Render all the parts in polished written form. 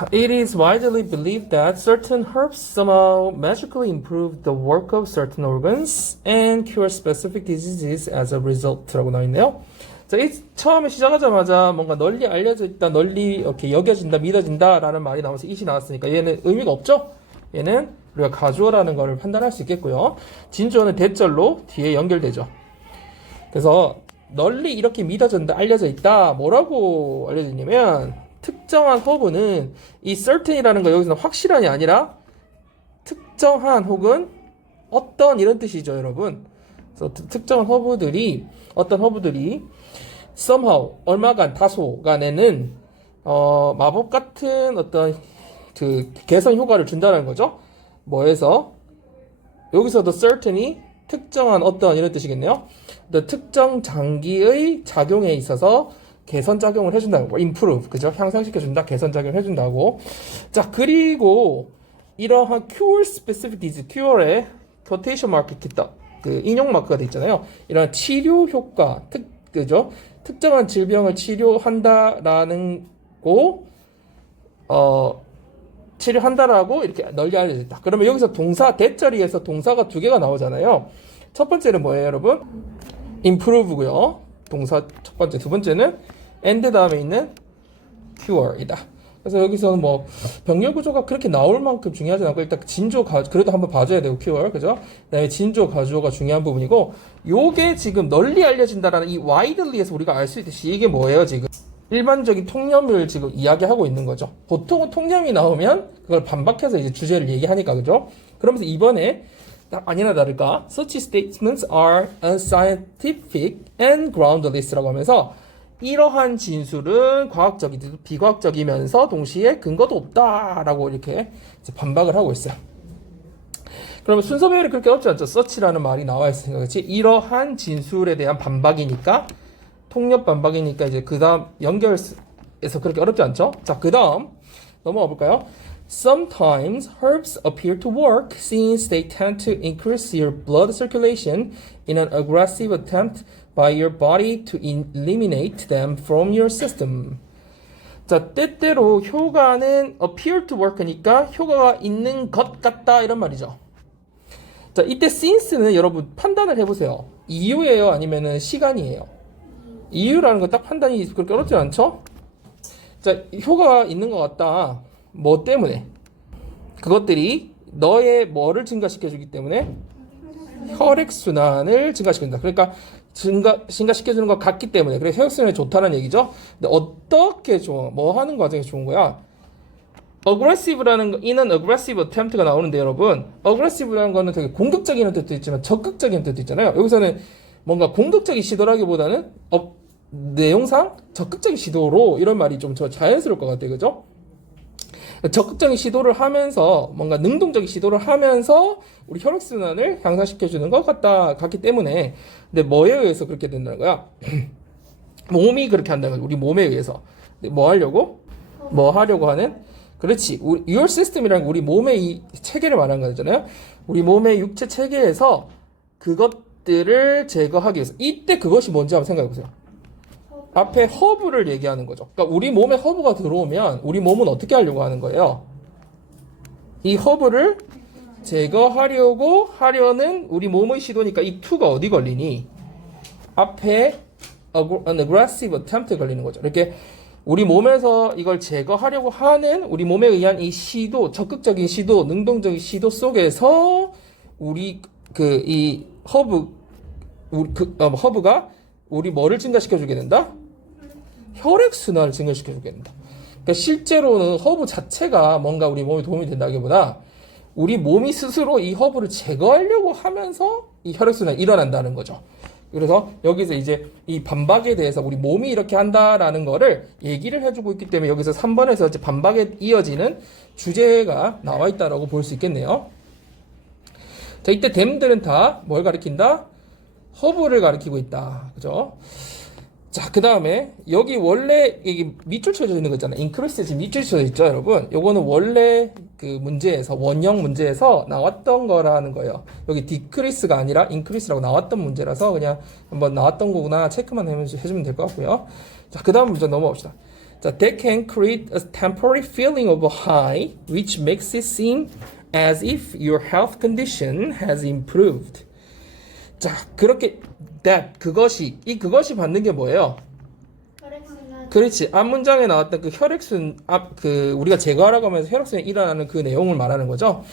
It is widely believed that certain herbs somehow magically improve the work of certain organs and cure specific diseases as a result라고 나와 있네요. 자, 처음에 시작하자마자 뭔가 널리 알려져 있다, 널리 이렇게 여겨진다, 믿어진다라는 말이 나오면서 it이 나왔으니까 얘는 의미가 없죠? 얘는 우리가 가주어라는 걸 판단할 수 있겠고요. 진주어는 대절로 뒤에 연결되죠. 그래서 널리 이렇게 믿어진다, 알려져 있다, 뭐라고 알려져 있냐면 특정한 허브는 이 certain이라는 거 여기서는 확실한이 아니라 특정한 혹은 어떤 이런 뜻이죠, 여러분. 그래서 특정한 허브들이 어떤 허브들이 somehow 얼마간 다소간에는 마법 같은 어떤 그 개선 효과를 준다는 거죠. 뭐에서 여기서도 certain이 특정한 어떤 이런 뜻이겠네요. 특정 장기의 작용에 있어서 개선 작용을 해준다고, improve, 그죠? 향상시켜준다, 개선 작용을 해준다고. 자, 그리고 이러한 cure specific disease, cure에 quotation 마크 있다, 그 인용 마크가 돼 있잖아요. 이런 치료 효과, 그죠? 특정한 질병을 치료한다라는 거, 치료한다라고 이렇게 널리 알려져 있다. 그러면 여기서 동사, 대자리에서 동사가 두 개가 나오잖아요. 첫 번째는 뭐예요, 여러분? improve고요. 동사 첫 번째, 두 번째는 and 다음에 있는 cure이다. 그래서 여기서는 뭐 병렬 구조가 그렇게 나올 만큼 중요하지 않고 일단 진조 그래도 한번 봐줘야 되고 cure, 그죠? 그다음에 진조 가주어가 중요한 부분이고, 요게 지금 널리 알려진다라는 이 widely에서 우리가 알 수 있듯이 이게 뭐예요, 지금? 일반적인 통념을 지금 이야기하고 있는 거죠. 보통은 통념이 나오면 그걸 반박해서 이제 주제를 얘기하니까, 그죠? 그러면서 이번에 아니나 다를까 such statements are unscientific and groundless라고 하면서 이러한 진술은 과학적이고 비과학적이면서 동시에 근거도 없다라고 이렇게 반박을 하고 있어요. 그러면 순서 배열이 그렇게 어렵지 않죠. such라는 말이 나와 있으니까, 그렇지? 이러한 진술에 대한 반박이니까, 통역 반박이니까 이제 그 다음 연결해서 그렇게 어렵지 않죠. 자, 그 다음 넘어가 볼까요? Sometimes herbs appear to work since they tend to increase your blood circulation in an aggressive attempt by your body to eliminate them from your system. 자, 때때로 효과는 appear to work니까 효과가 있는 것 같다 이런 말이죠. 자, 이때 since는 여러분 판단을 해보세요. 이유예요, 아니면은 시간이에요? 이유라는 건 딱 판단이 그렇게 어렵지 않죠? 자, 효과가 있는 것 같다. 뭐 때문에? 그것들이 너의 뭐를 증가시켜주기 때문에 혈액순환을 증가시킨다. 그러니까 증가시켜주는 것 같기 때문에. 그래서 혈액순환이 좋다는 얘기죠. 근데 어떻게 좋아? 뭐 하는 과정이 좋은 거야? aggressive라는 거, in an aggressive attempt가 나오는데, 여러분, aggressive라는 거는 되게 공격적인 뜻도 있지만 적극적인 뜻도 있잖아요. 여기서는 뭔가 공격적인 시도라기보다는 내용상 적극적인 시도로 이런 말이 좀 더 자연스러울 것 같아요, 그죠? 적극적인 시도를 하면서 뭔가 능동적인 시도를 하면서 우리 혈액순환을 향상시켜주는 것 같기 때문에. 근데 뭐에 의해서 그렇게 된다는 거야? 몸이 그렇게 한다는 거야. 우리 몸에 의해서. 뭐 하려고? 뭐 하려고 하는? 그렇지. your system이라는 게 우리 몸의 이 체계를 말하는 거잖아요. 우리 몸의 육체 체계에서 그것들을 제거하기 위해서. 이때 그것이 뭔지 한번 생각해 보세요. 앞에 허브를 얘기하는 거죠. 그러니까 우리 몸에 허브가 들어오면 우리 몸은 어떻게 하려고 하는 거예요? 이 허브를 제거하려고 하려는 우리 몸의 시도니까 이 to가 어디 걸리니? 앞에 an aggressive attempt에 걸리는 거죠. 이렇게 우리 몸에서 이걸 제거하려고 하는 우리 몸에 의한 이 시도, 적극적인 시도, 능동적인 시도 속에서 우리 이 허브가 우리 뭐를 증가시켜주게 된다? 혈액순환을 증가시켜주게 된다. 그러니까 실제로는 허브 자체가 뭔가 우리 몸에 도움이 된다기보다 우리 몸이 스스로 이 허브를 제거하려고 하면서 이 혈액순환이 일어난다는 거죠. 그래서 여기서 이제 이 반박에 대해서 우리 몸이 이렇게 한다라는 거를 얘기를 해주고 있기 때문에 여기서 3번에서 이제 반박에 이어지는 주제가 나와 있다라고 볼 수 있겠네요. 자, 이때 댐들은 다 뭘 가리킨다? 허브를 가리키고 있다. 그죠? 자, 그 다음에 여기 원래 이게 밑줄 쳐져 있는 거 있잖아요. increase 지금 밑줄 쳐져 있죠, 여러분. 요거는 원래 그 문제에서, 원형 문제에서 나왔던 거라는 거예요. 여기 decrease가 아니라 increase라고 나왔던 문제라서 그냥 한번 나왔던 거구나 체크만 해주면 될 것 같고요. 자, 그 다음 문제 넘어갑시다. 자, that can create a temporary feeling of a high, which makes it seem as if your health condition has improved. 자, 그렇게 그것이 받는 게 뭐예요? 혈액순환. 그렇지. 앞 문장에 나왔던 그 혈액순 우리가 제거하라고 하면서 혈액순환이 일어나는 그 내용을 말하는 거죠.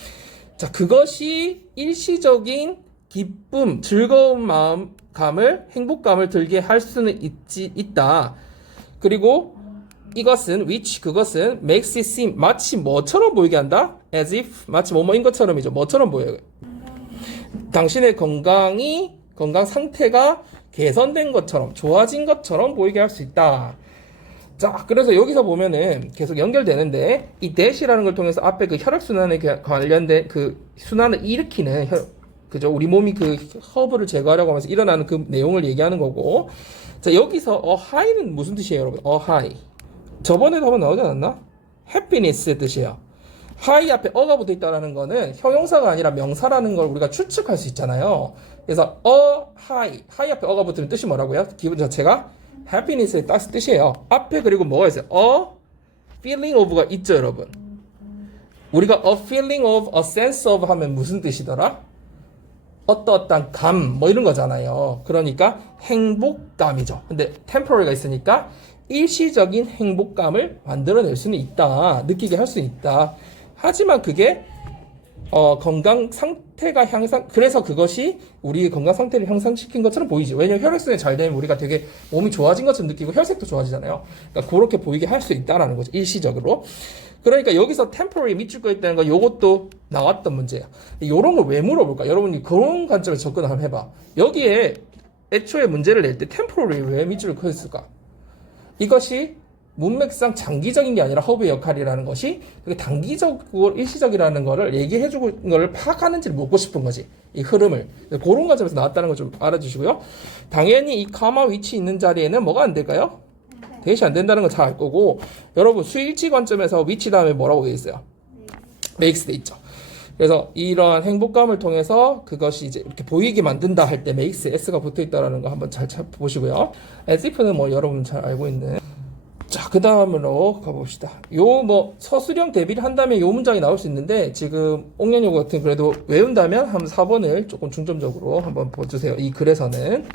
자, 그것이 일시적인 기쁨, 즐거운 감을, 행복감을 들게 할 수는 있다. 그리고 그것은 makes it seem 마치 뭐처럼 보이게 한다? as if 마치 뭐뭐인 것처럼이죠. 뭐처럼 보여요? 당신의 건강 상태가 개선된 것처럼, 좋아진 것처럼 보이게 할 수 있다. 자, 그래서 여기서 보면은 계속 연결되는데, 이 that이라는 걸 통해서 앞에 그 혈액순환에 관련된 그 순환을 일으키는, 그죠? 우리 몸이 그 허브를 제거하려고 하면서 일어나는 그 내용을 얘기하는 거고, 자, 여기서 a high는 무슨 뜻이에요, 여러분? a high. 저번에도 한번 나오지 않았나? happiness의 뜻이에요. high 앞에 어가 붙어 있다는 거는 형용사가 아니라 명사라는 걸 우리가 추측할 수 있잖아요. 그래서 high 앞에 어가 붙으면 뜻이 뭐라고요? 기분 자체가 happiness의 뜻이에요. 앞에 그리고 뭐가 있어요? a feeling of가 있죠, 여러분. 우리가 a feeling of, a sense of 하면 무슨 뜻이더라? 어떠한 감, 뭐 이런 거잖아요. 그러니까 행복감이죠. 근데 temporary가 있으니까 일시적인 행복감을 만들어낼 수는 있다. 느끼게 할 수 있다. 하지만 그게 건강 상태가 그래서 그것이 우리의 건강 상태를 향상시킨 것처럼 보이지. 왜냐면 혈액순환이 잘 되면 우리가 되게 몸이 좋아진 것처럼 느끼고 혈색도 좋아지잖아요. 그러니까 그렇게 보이게 할 수 있다라는 거죠. 일시적으로. 그러니까 여기서 temporary 밑줄 거 있다는 거 요것도 나왔던 문제야. 요런 걸 왜 물어볼까? 여러분이 그런 관점에서 접근을 한번 해봐. 여기에 애초에 문제를 낼 때 temporary 왜 밑줄을 그었을까? 이것이 문맥상 장기적인 게 아니라 허브의 역할이라는 것이 그게 단기적으로 일시적이라는 거를 얘기해주고 거를 파악하는지를 묻고 싶은 거지. 이 흐름을. 그런 관점에서 나왔다는 걸 좀 알아주시고요. 당연히 이 카마 위치 있는 자리에는 뭐가 안 될까요? 대시 안 된다는 걸 잘 알 거고, 여러분 수일치 관점에서 위치 다음에 뭐라고 되어 있어요? makes 돼 있죠. 그래서 이러한 행복감을 통해서 그것이 이제 이렇게 보이게 만든다 할 때 makes s가 붙어 있다라는 거 한번 잘 보시고요. as if는 뭐 여러분 잘 알고 있는. 자, 그 다음으로 가봅시다. 요 뭐 서술형 대비를 한다면 요 문장이 나올 수 있는데, 지금 옥년요 같은 그래도 외운다면 한 4번을 조금 중점적으로 한번 보주세요. 이 글에서는.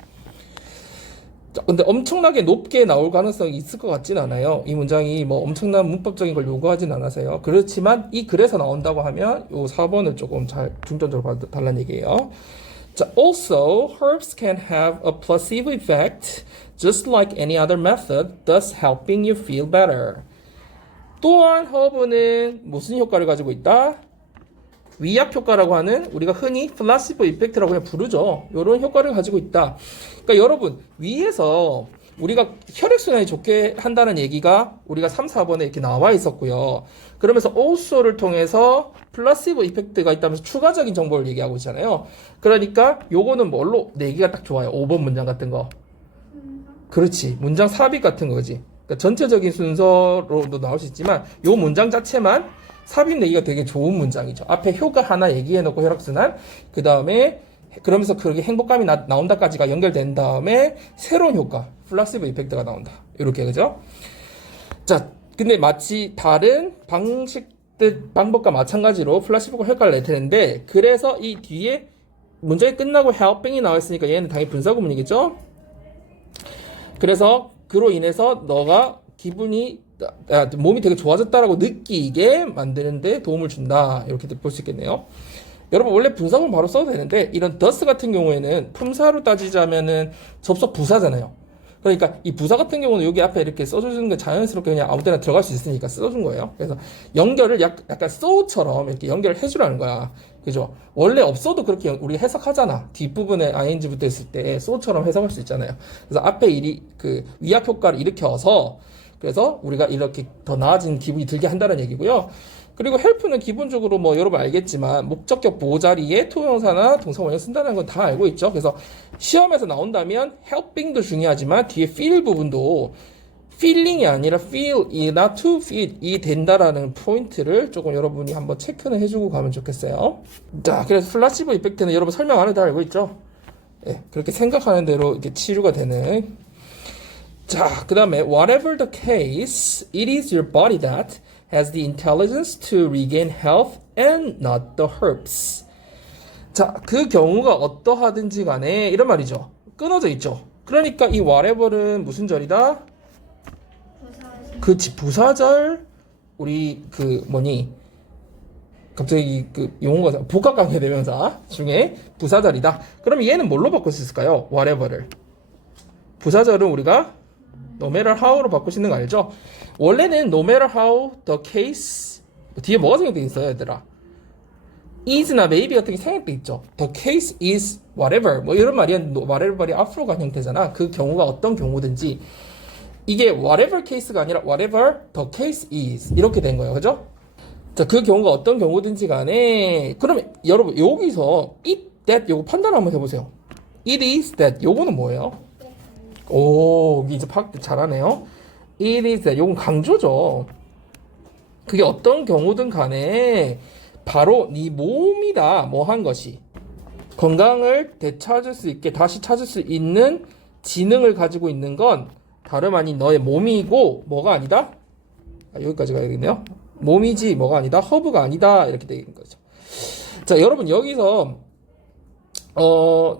자, 근데 엄청나게 높게 나올 가능성이 있을 것 같진 않아요. 이 문장이 뭐 엄청난 문법적인 걸 요구하진 않아서요. 그렇지만 이 글에서 나온다고 하면 요 4번을 조금 잘 중점적으로 봐달라는 얘기예요. 자, also, herbs can have a placebo effect just like any other method, thus helping you feel better. 또한 허브는 무슨 효과를 가지고 있다? 위약 효과라고 하는 우리가 흔히 플라시보 이펙트라고 그냥 부르죠. 이런 효과를 가지고 있다. 그러니까 여러분 위에서 우리가 혈액순환이 좋게 한다는 얘기가 우리가 3, 4번에 이렇게 나와 있었고요. 그러면서 also를 통해서 플라시보 이펙트가 있다면서 추가적인 정보를 얘기하고 있잖아요. 그러니까 요거는 뭘로 내기가 딱 좋아요. 5번 문장 같은 거. 그렇지. 문장 삽입 같은 거지. 그러니까 전체적인 순서로도 나올 수 있지만 요 문장 자체만 삽입 내기가 되게 좋은 문장이죠. 앞에 효과 하나 얘기해놓고 혈액순환, 그 다음에 그러면서 그렇게 행복감이 나온다까지가 연결된 다음에 새로운 효과, 플라시보 이펙트가 나온다. 이렇게 그죠? 자, 근데 마치 다른 방법과 마찬가지로 플라시보 효과를 낼 텐데, 그래서 이 뒤에 문장이 끝나고 helping이 나와 있으니까 얘는 당연히 분사구문이겠죠? 그래서 그로 인해서 너가 몸이 되게 좋아졌다라고 느끼게 만드는데 도움을 준다. 이렇게 볼 수 있겠네요. 여러분 원래 분사구문 바로 써도 되는데 이런 thus 같은 경우에는 품사로 따지자면은 접속 부사잖아요. 그러니까 이 부사 같은 경우는 여기 앞에 이렇게 써주는 게 자연스럽게 그냥 아무 데나 들어갈 수 있으니까 써준 거예요. 그래서 연결을 약간 so처럼 이렇게 연결을 해주라는 거야. 그죠? 원래 없어도 그렇게 우리 해석하잖아. 뒷부분에 ing 붙어 있을 때 so처럼 해석할 수 있잖아요. 그래서 앞에 그 위약 효과를 일으켜서 그래서 우리가 이렇게 더 나아진 기분이 들게 한다는 얘기고요. 그리고 help는 기본적으로 뭐 여러분 알겠지만 목적격 보호 자리에 투명사나 동사 원형 쓴다는 건 다 알고 있죠. 그래서 시험에서 나온다면 helping도 중요하지만 뒤에 feel 부분도 feeling이 아니라 feel이나 to feel이 된다라는 포인트를 조금 여러분이 한번 체크는 해주고 가면 좋겠어요. 자, 그래서 플라시보 이펙트는 여러분 설명 안 해도 다 알고 있죠. 예, 그렇게 생각하는 대로 이렇게 치료가 되는. 자, 그 다음에 whatever the case, it is your body that has the intelligence to regain health and not the herbs. 자, 그 경우가 어떠하든지 간에 이런 말이죠. 끊어져 있죠. 그러니까 이 whatever는 무슨 절이다? 부사절. 그치, 부사절. 우리 그 뭐니? 갑자기 그 용어가 복합관계 대명사 중에 부사절이다. 그럼 얘는 뭘로 바꿀 수 있을까요? whatever를. 부사절은 우리가 no matter how로 바꿀 수 있는 거 알죠? 원래는 no matter how the case 뒤에 뭐가 생각돼 있어요, 얘들아? is나 maybe 같은 게 생각돼 있죠. The case is whatever 뭐 이런 말이야. whatever이 앞으로 간 형태잖아. 그 경우가 어떤 경우든지 이게 whatever case가 아니라 whatever the case is 이렇게 된 거예요, 그죠? 자, 그 경우가 어떤 경우든지 간에 그러면 여러분 여기서 it, that 요거 판단 한번 해보세요. It is that 요거는 뭐예요? 오, 이제 잘하네요. It is that 요건 강조죠. 그게 어떤 경우든 간에 바로 네 몸이다 뭐 한 것이 건강을 되찾을 수 있게 다시 찾을 수 있는 지능을 가지고 있는 건 다름 아닌 너의 몸이고 뭐가 아니다? 여기까지 가야겠네요. 몸이지 뭐가 아니다. 허브가 아니다. 이렇게 되는 거죠. 자, 여러분 여기서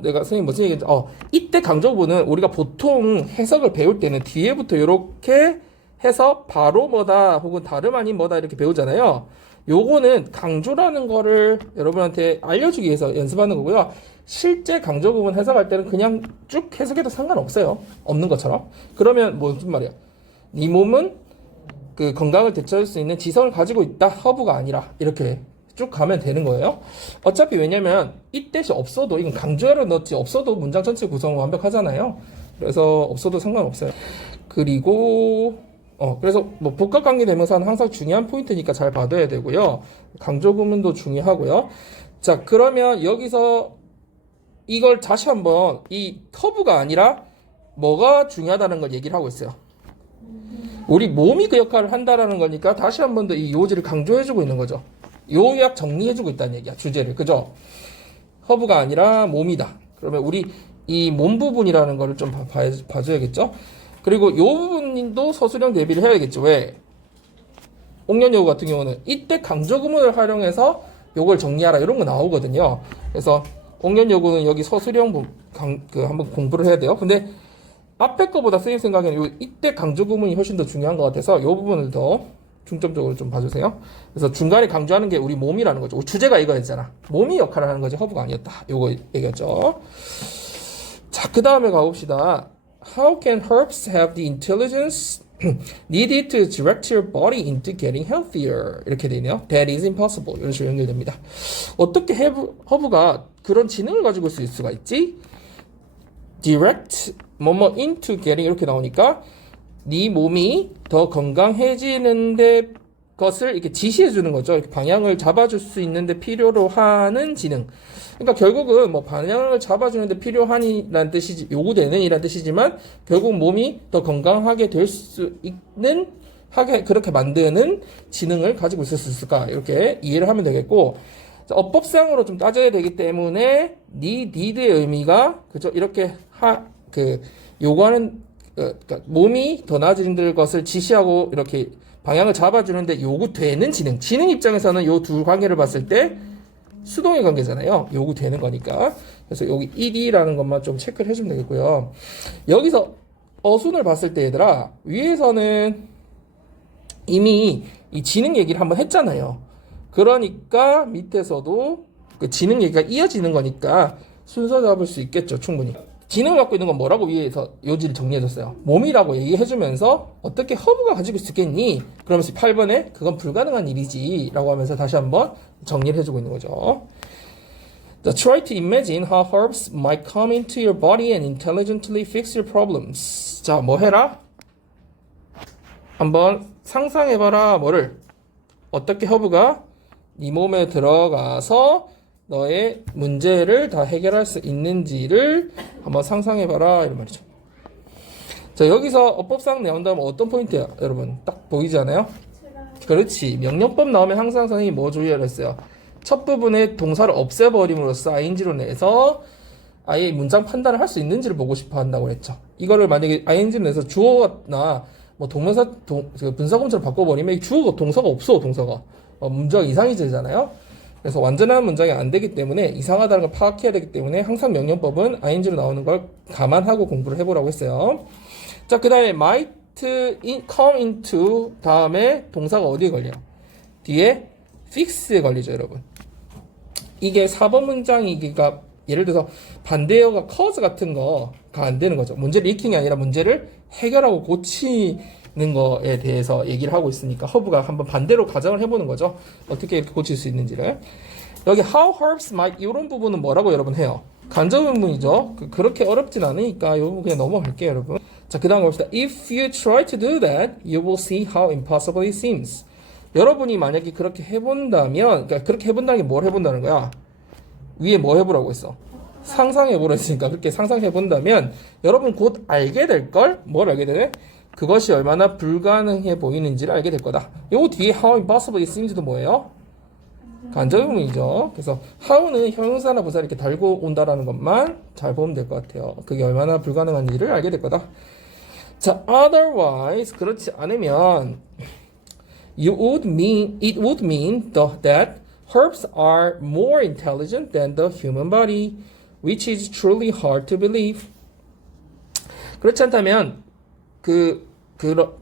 내가 선생님 무슨 얘기인지 이때 강조구는 우리가 보통 해석을 배울 때는 뒤에부터 이렇게 해서 바로 뭐다 혹은 다름 아닌 뭐다 이렇게 배우잖아요. 요거는 강조라는 거를 여러분한테 알려주기 위해서 연습하는 거고요. 실제 강조 부분 해석할 때는 그냥 쭉 해석해도 상관없어요. 없는 것처럼. 그러면 무슨 말이야? 네 몸은 그 건강을 되찾을 수 있는 지성을 가지고 있다. 허브가 아니라 이렇게 쭉 가면 되는 거예요. 어차피 왜냐면 이때시 없어도 이건 강조를 넣지 없어도 문장 전체 구성은 완벽하잖아요. 그래서 없어도 상관없어요. 그리고 그래서 뭐 복합관계 대명사는 항상 중요한 포인트니까 잘 봐둬야 되고요. 강조 구문도 중요하고요. 자, 그러면 여기서 이걸 다시 한번 이 커브가 아니라 뭐가 중요하다는 걸 얘기를 하고 있어요. 우리 몸이 그 역할을 한다라는 거니까 다시 한 번 더 이 요지를 강조해주고 있는 거죠. 요약 정리해주고 있다는 얘기야, 주제를. 그죠? 허브가 아니라 몸이다. 그러면 우리 이 몸 부분이라는 거를 좀 봐줘야겠죠? 그리고 요 부분도 서술형 대비를 해야겠죠. 왜? 옥년여고 같은 경우는 이때 강조 구문을 활용해서 요걸 정리하라 이런 거 나오거든요. 그래서 옥년여고는 여기 서술형 한번 공부를 해야 돼요. 근데 앞에 거보다 선생님 생각에는 요 이때 강조 구문이 훨씬 더 중요한 것 같아서 요 부분을 더 중점적으로 좀 봐주세요. 그래서 중간에 강조하는 게 우리 몸이라는 거죠. 주제가 이거였잖아. 몸이 역할을 하는 거지 허브가 아니었다. 요거 얘기했죠. 자, 그 다음에 가봅시다. How can herbs have the intelligence needed to direct your body into getting healthier? 이렇게 되네요. That is impossible. 이런 식으로 연결됩니다. 어떻게 허브가 그런 지능을 가지고 있을 수가 있지? Direct 뭐뭐 into getting 이렇게 나오니까 네 몸이 더 건강해지는데 것을 이렇게 지시해 주는 거죠. 이렇게 방향을 잡아줄 수 있는데 필요로 하는 지능. 그러니까 결국은 뭐 방향을 잡아주는데 필요한이라는 뜻이지, 요구되는이라는 뜻이지만 결국 몸이 더 건강하게 될 수 있는 그렇게 만드는 지능을 가지고 있을 수 있을까 이렇게 이해를 하면 되겠고, 자, 어법상으로 좀 따져야 되기 때문에 need의 의미가 그죠 이렇게 요구하는 그러니까 몸이 더 나아지는 것을 지시하고 이렇게 방향을 잡아주는데 요구되는 지능 입장에서는 요 두 관계를 봤을 때 수동의 관계잖아요. 요구되는 거니까. 그래서 여기 it이라는 것만 좀 체크를 해주면 되겠고요. 여기서 어순을 봤을 때 얘들아 위에서는 이미 이 지능 얘기를 한번 했잖아요. 그러니까 밑에서도 그 지능 얘기가 이어지는 거니까 순서 잡을 수 있겠죠. 충분히. 지능을 갖고 있는 건 뭐라고 위에서 요지를 정리해줬어요. 몸이라고 얘기해주면서 어떻게 허브가 가지고 있겠니? 그러면서 8번에 그건 불가능한 일이지 라고 하면서 다시 한번 정리를 해주고 있는 거죠. Try to imagine how herbs might come into your body and intelligently fix your problems. 자, 뭐 해라? 한번 상상해봐라. 뭐를? 어떻게 허브가 네 몸에 들어가서 너의 문제를 다 해결할 수 있는지를 한번 상상해봐라 이런 말이죠. 자, 여기서 어법상 나온다면 어떤 포인트야 여러분? 딱 보이지 않아요? 그렇지. 명령법 나오면 항상 선생님이 뭐 주의를 했어요? 첫 부분에 동사를 없애버림으로써 ing로 내서 아예 문장 판단을 할 수 있는지를 보고 싶어 한다고 했죠. 이거를 만약에 ing를 내서 주어나 뭐 동명사 분사구문처럼 바꿔버리면 이 주어가 동사가 없어. 동사가 문장 이상이 되잖아요. 그래서 완전한 문장이 안 되기 때문에 이상하다는 걸 파악해야 되기 때문에 항상 명령법은 ing로 나오는 걸 감안하고 공부를 해보라고 했어요. 자, 그 다음에 might come into 다음에 동사가 어디에 걸려요? 뒤에 fix에 걸리죠, 여러분. 이게 4번 문장이기가 예를 들어서 반대어가 cause 같은 거가 안 되는 거죠. 문제를 익히는 게 아니라 문제를 해결하고 고치는 거에 대해서 얘기를 하고 있으니까 허브가 한번 반대로 가정을 해보는 거죠. 어떻게 이렇게 고칠 수 있는지를. 여기 how herbs might 이런 부분은 뭐라고 여러분 해요? 간접 의문이죠. 그렇게 어렵진 않으니까 이 부분 그냥 넘어갈게요, 여러분. 자, 그 다음 봅시다. If you try to do that, you will see how impossible it seems. 여러분이 만약에 그렇게 해본다면, 그러니까 그렇게 해본다는 게 뭘 해본다는 거야? 위에 뭐 해보라고 했어? 상상해보라 했으니까 그렇게 상상해본다면 여러분 곧 알게 될걸? 뭘 알게 되네? 그것이 얼마나 불가능해 보이는지를 알게 될 거다. 요 뒤에 how impossible it seems도 뭐예요? 간접 의문이죠. 그래서 how는 형용사나 부사 이렇게 달고 온다라는 것만 잘 보면 될 것 같아요. 그게 얼마나 불가능한 일을 알게 될 거다. 자, otherwise 그렇지 않으면 it would mean that herbs are more intelligent than the human body, which is truly hard to believe. 그렇지 않다면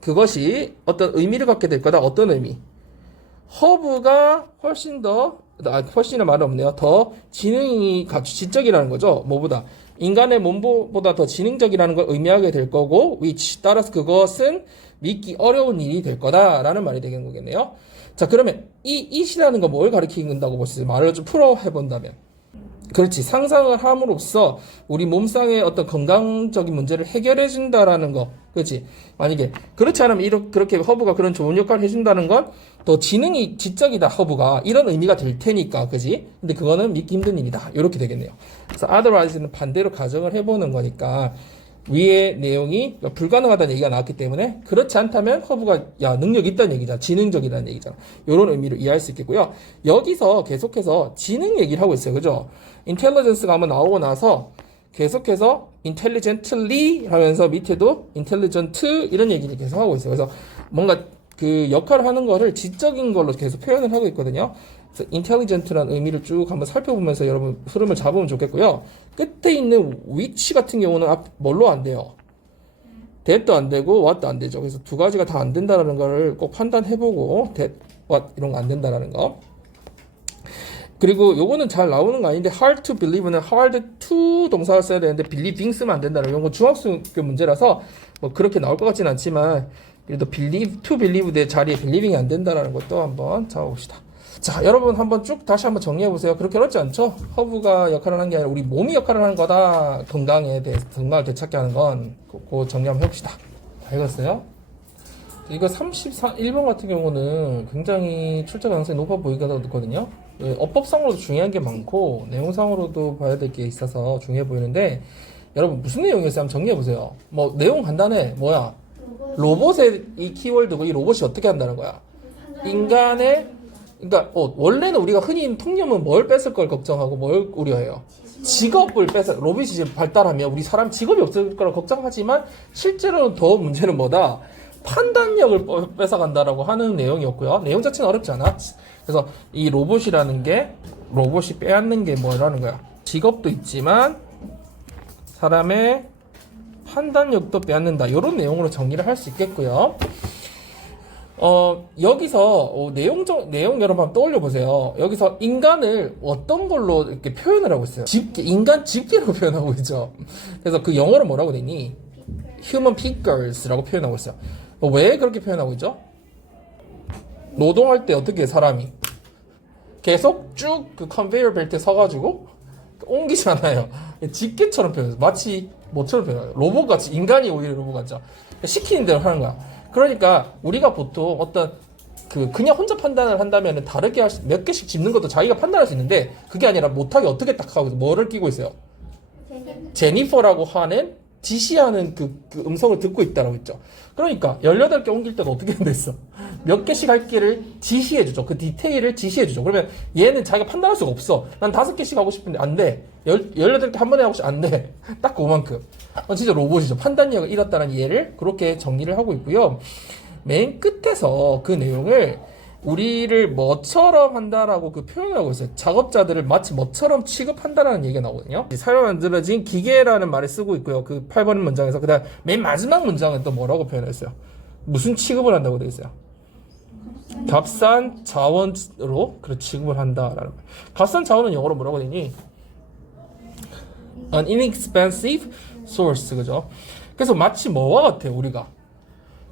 그것이 어떤 의미를 갖게 될 거다. 어떤 의미? 허브가 훨씬이나 말은 없네요. 더 지능이 지적이라는 거죠. 뭐보다? 인간의 몸보다 더 지능적이라는 걸 의미하게 될 거고, which 따라서 그것은 믿기 어려운 일이 될 거다라는 말이 되는 거겠네요. 자, 그러면 이 it이라는 거 뭘 가리킨다고 보시죠? 말을 좀 풀어 해본다면. 그렇지. 상상을 함으로써 우리 몸상의 어떤 건강적인 문제를 해결해 준다라는 거. 그렇지. 만약에 그렇지 않으면 그렇게 허브가 그런 좋은 역할을 해준다는 건 더 지능이 지적이다, 허브가. 이런 의미가 될 테니까. 그지? 근데 그거는 믿기 힘든 일이다. 이렇게 되겠네요. 그래서 otherwise는 반대로 가정을 해보는 거니까 위의 내용이 불가능하다는 얘기가 나왔기 때문에 그렇지 않다면 허브가 능력이 있다는 얘기잖아. 지능적이라는 얘기잖아. 이런 의미로 이해할 수 있겠고요. 여기서 계속해서 지능 얘기를 하고 있어요. 그죠? intelligence가 한번 나오고 나서 계속해서 intelligently 하면서 밑에도 intelligent 이런 얘기를 계속 하고 있어요. 그래서 뭔가 그 역할을 하는 거를 지적인 걸로 계속 표현을 하고 있거든요. 그래서 intelligent라는 의미를 쭉 한번 살펴보면서 여러분 흐름을 잡으면 좋겠고요. 끝에 있는 which 같은 경우는 뭘로 안 돼요? that도 안 되고 what도 안 되죠. 그래서 두 가지가 다 안 된다라는 거를 꼭 판단해보고 that, what 이런 거 안 된다라는 거. 그리고 요거는 잘 나오는 거 아닌데 hard to believe는 hard to 동사를 써야 되는데 believing 쓰면 안 된다는 거. 이건 중학교 문제라서 뭐 그렇게 나올 것 같지는 않지만 그래도 to believe 대 자리에 believing이 안 된다라는 것도 한번 잡아봅시다. 자, 여러분 한번 쭉 다시 한번 정리해보세요. 그렇게 어렵지 않죠? 허브가 역할을 하는 게 아니라 우리 몸이 역할을 하는 거다. 건강을 되찾게 하는 건 그거 정리 한번 해봅시다. 다 읽었어요? 이거 1번 같은 경우는 굉장히 출제 가능성이 높아 보이거든요. 어법상으로도 중요한 게 많고 내용상으로도 봐야 될 게 있어서 중요해 보이는데 여러분 무슨 내용이었어요? 한번 정리해보세요. 뭐 내용 간단해. 뭐야? 로봇의 이 키워드고 이 로봇이 어떻게 한다는 거야? 인간의 그러니까 원래는 우리가 흔히 통념은 뭘 뺏을 걸 걱정하고 뭘 우려해요? 직업을 로봇이 이제 발달하면 우리 사람 직업이 없을 거라 걱정하지만 실제로는 더 문제는 뭐다? 판단력을 뺏어간다라고 하는 내용이었고요. 내용 자체는 어렵지 않아. 그래서 이 로봇이 빼앗는 게 뭐라는 거야? 직업도 있지만 사람의 판단력도 빼앗는다. 이런 내용으로 정리를 할 수 있겠고요. 여기서 내용 여러분 한번 떠올려 보세요. 여기서 인간을 어떤 걸로 이렇게 표현을 하고 있어요? 인간 집게로 표현하고 있죠. 그래서 그 영어로 뭐라고 되니? human pickers라고 표현하고 있어요. 왜 그렇게 표현하고 있죠? 노동할 때 어떻게 사람이 계속 쭉 그 컨베이어 벨트에 서가지고 옮기지 않아요. 집게처럼 표현해요. 마치 뭐처럼 표현해요. 로봇같이, 인간이 오히려 로봇 같죠. 시키는 대로 하는 거야. 그러니까 우리가 보통 어떤 그냥 혼자 판단을 한다면 다르게 몇 개씩 집는 것도 자기가 판단할 수 있는데 그게 아니라 못하게 어떻게 딱 하고 뭐를 끼고 있어요? 제니퍼라고 하는 지시하는 그 음성을 듣고 있다라고 했죠. 그러니까 18개 옮길 때는 어떻게 됐어? 몇 개씩 할 게를 지시해주죠. 그 디테일을 지시해주죠. 그러면 얘는 자기가 판단할 수가 없어. 난 5개씩 하고 싶은데 안 돼. 18개 한 번에 하고 싶으면 안 돼. 딱 그만큼. 진짜 로봇이죠. 판단력을 잃었다는 예를 그렇게 정리를 하고 있고요. 맨 끝에서 그 내용을 우리를 뭐처럼 한다라고 그 표현을 하고 있어요. 작업자들을 마치 뭐처럼 취급한다라는 얘기가 나오거든요. 새로 만들어진 기계라는 말을 쓰고 있고요. 그 8번 문장에서. 그 다음 맨 마지막 문장은 또 뭐라고 표현했어요? 무슨 취급을 한다고 되어 있어요? 값싼 자원으로 그 취급을 한다라는 말. 값싼 자원은 영어로 뭐라고 되니? An inexpensive source, 그죠? 그래서 마치 뭐와 같아요, 우리가?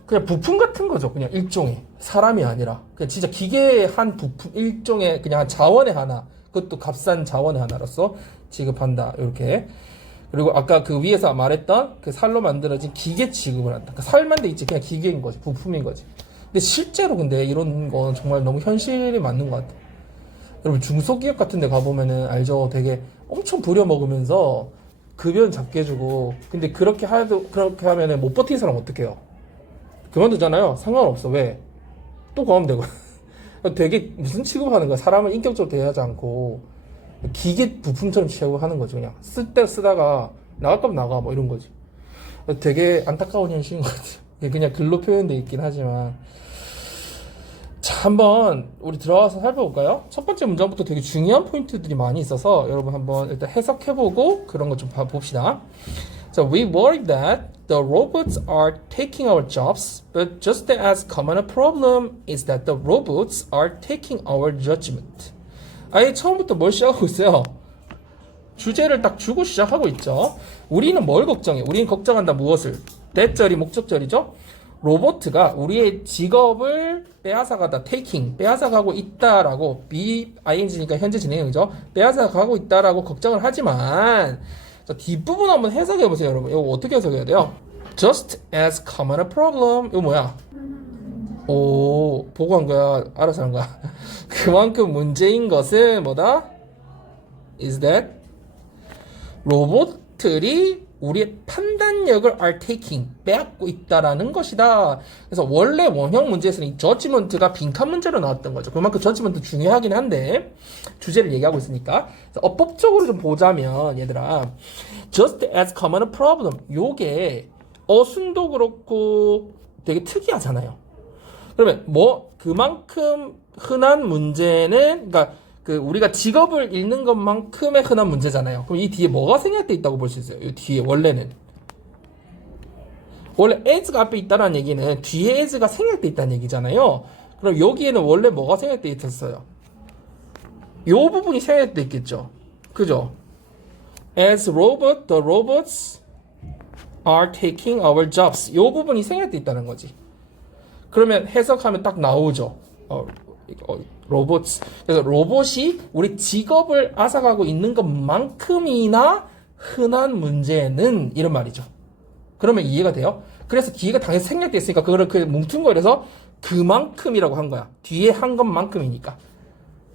그냥 부품 같은 거죠. 그냥 일종의. 사람이 아니라. 그냥 진짜 기계의 한 부품, 일종의 그냥 자원의 하나. 그것도 값싼 자원의 하나로서 취급한다. 이렇게. 그리고 아까 그 위에서 말했던 그 살로 만들어진 기계 취급을 한다. 그 살만 돼 있지. 그냥 기계인 거지. 부품인 거지. 근데 실제로 근데 이런 건 정말 너무 현실이 맞는 것 같아요. 여러분 중소기업 같은 데 가보면은 알죠? 되게 엄청 부려먹으면서 급여는 작게 주고. 근데 그렇게 하면은 못 버티는 사람 어떡해요? 그만두잖아요. 상관없어. 왜? 또 구하면 되고. 되게 무슨 취급하는 거야. 사람을 인격적으로 대하지 않고 기계 부품처럼 취급하는 거죠. 그냥 쓸 때 쓰다가 나갈 거면 나가 뭐 이런 거지. 되게 안타까운 현실인 것 같아요. 그냥 글로 표현되어 있긴 하지만. 자, 한번 우리 들어가서 살펴볼까요? 첫 번째 문장부터 되게 중요한 포인트들이 많이 있어서 여러분 한번 일단 해석해보고 그런 거 좀 봅시다. So we worry that the robots are taking our jobs, but just as common a problem is that the robots are taking our judgment. 아예 처음부터 뭘 시작하고 있어요? 주제를 딱 주고 시작하고 있죠. 우리는 뭘 걱정해? 우리는 걱정한다 무엇을? 대절이 목적절이죠. 로봇가 우리의 직업을 빼앗아가다, taking, 빼앗아가고 있다라고, ing니까 현재 진행형이죠. 빼앗아가고 있다라고 걱정을 하지만, 자, 뒷부분 한번 해석해보세요, 여러분. 이거 어떻게 해석해야 돼요? Just as common a problem. 이거 뭐야? 오, 보고 한 거야? 알아서 한 거야? 그만큼 문제인 것은 뭐다? Is that 로봇들이 우리의 판단력을 are taking, 빼앗고 있다라는 것이다. 그래서 원래 원형 문제에서는 이 judgment가 빈칸 문제로 나왔던 거죠. 그만큼 judgment 중요하긴 한데 주제를 얘기하고 있으니까. 어법적으로 좀 보자면 얘들아, just as common a problem, 요게 어순도 그렇고 되게 특이하잖아요. 그러면 뭐 그만큼 흔한 문제는, 그러니까 그 우리가 직업을 잃는 것만큼의 흔한 문제잖아요. 그럼 이 뒤에 뭐가 생략돼 있다고 볼 수 있어요? 이 뒤에 원래는 원래 as가 앞에 있다는 얘기는 뒤에 as가 생략돼 있다는 얘기잖아요. 그럼 여기에는 원래 뭐가 생략돼 있었어요? 요 부분이 생략돼 있겠죠. 그죠? As robot, the robots are taking our jobs. 요 부분이 생략돼 있다는 거지. 그러면 해석하면 딱 나오죠. 로봇. 그래서 로봇이 우리 직업을 앗아가고 있는 것만큼이나 흔한 문제는 이런 말이죠. 그러면 이해가 돼요? 그래서 뒤에가 당연히 생략돼 있으니까 그거를 그 뭉뚱거려서 그만큼이라고 한 거야. 뒤에 한 것만큼이니까.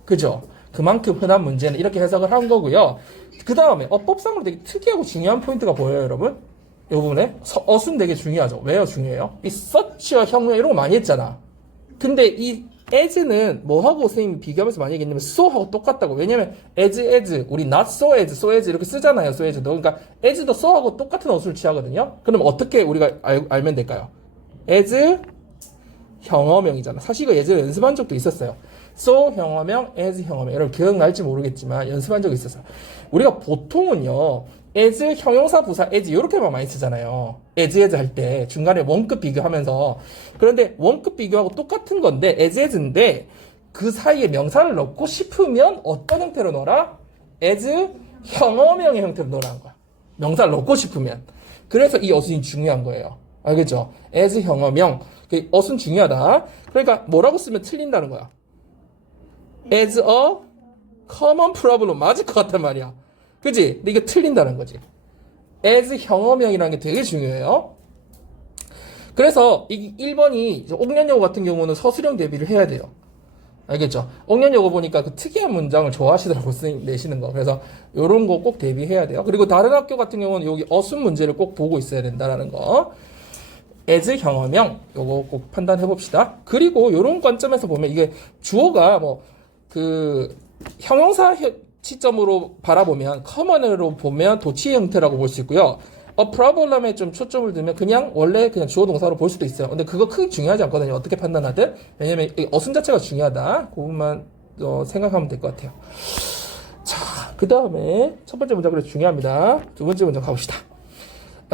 그죠? 그만큼 흔한 문제는 이렇게 해석을 한 거고요. 그 다음에 어법상으로 되게 특이하고 중요한 포인트가 보여요, 여러분? 이 부분에 어순 되게 중요하죠. 왜요? 중요해요? 이 서치와 혁명 이런 거 많이 했잖아. 근데 이 as는 뭐하고 선생님이 비교하면서 많이 얘기했냐면 so하고 똑같다고. 왜냐면 as 우리 not so as 이렇게 쓰잖아요. so as도. 그러니까 as도 so하고 똑같은 어순을 취하거든요. 그럼 어떻게 우리가 알면 될까요? as 형어명이잖아. 사실 이거 예전에 연습한 적도 있었어요. so 형어명, as 형어명. 여러분 기억날지 모르겠지만 연습한 적이 있었어요. 우리가 보통은요, as 형용사 부사 as 이렇게만 많이 쓰잖아요. as 할 때 중간에 원급 비교하면서. 그런데 원급 비교하고 똑같은 건데 as인데 그 사이에 명사를 넣고 싶으면 어떤 형태로 넣어라? as 형어명의 형태로 넣으라는 거야. 명사를 넣고 싶으면. 그래서 이 어순이 중요한 거예요. 알겠죠? as 형어명. 그 어순 중요하다. 그러니까 뭐라고 쓰면 틀린다는 거야. as a common problem 맞을 것 같단 말이야. 그치? 근데 이게 틀린다는 거지. as 형어명이라는 게 되게 중요해요. 그래서 이 1번이 옥년여고 같은 경우는 서술형 대비를 해야 돼요. 알겠죠? 옥년 요거 보니까 그 특이한 문장을 좋아하시더라고 내시는 거. 그래서 요런 거 꼭 대비해야 돼요. 그리고 다른 학교 같은 경우는 여기 어순 문제를 꼭 보고 있어야 된다라는 거. as 형어명 요거 꼭 판단해 봅시다. 그리고 요런 관점에서 보면 이게 주어가 뭐 그 형용사 시점으로 바라보면 커먼으로 보면 도치 형태라고 볼 수 있고요. a problem에 좀 초점을 두면 그냥 원래 그냥 주어 동사로 볼 수도 있어요. 근데 그거 크게 중요하지 않거든요. 어떻게 판단하든. 왜냐면 이 어순 자체가 중요하다. 그것만 생각하면 될 것 같아요. 자, 그 다음에 첫 번째 문장 그래서 중요합니다. 두 번째 문장 가봅시다.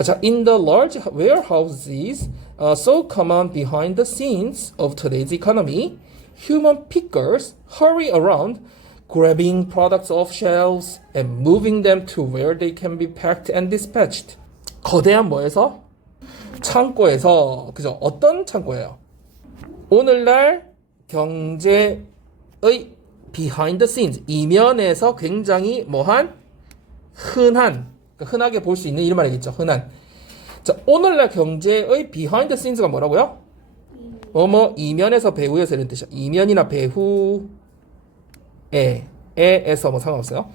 자, in the large warehouses so common behind the scenes of today's economy, human pickers hurry around grabbing products off shelves and moving them to where they can be packed and dispatched. 거대한 뭐에서? 창고에서. 그죠? 어떤 창고예요? 오늘날 경제의 behind the scenes, 이면에서 굉장히 뭐한? 흔한, 흔하게 볼 수 있는 이런 말이겠죠. 흔한. 자, 오늘날 경제의 behind the scenes가 뭐라고요? 이면에서 배후에서 이런 뜻이야. 이면이나 배후에, 에서 뭐 상관없어요.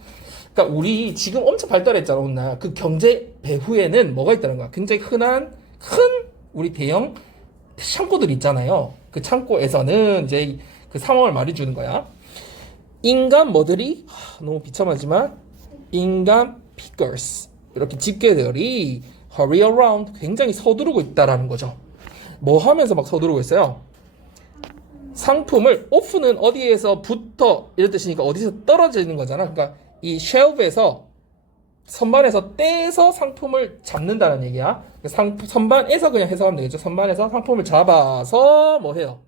그러니까 우리 지금 엄청 발달했잖아, 오늘. 그 경제 배후에는 뭐가 있다는 거야? 굉장히 흔한, 큰 우리 대형 창고들 있잖아요. 그 창고에서는 이제 그 상황을 말해주는 거야. 인간 뭐들이, 너무 비참하지만, 인간 pickers. 이렇게 집게들이 hurry around 굉장히 서두르고 있다라는 거죠. 뭐 하면서 막 서두르고 있어요? 상품을 오프는 어디에서부터 이런 뜻이니까 어디서 떨어지는 거잖아. 그러니까 이 쉘프에서 선반에서 떼서 상품을 잡는다는 얘기야. 선반에서 그냥 해석하면 되겠죠. 선반에서 상품을 잡아서 뭐 해요?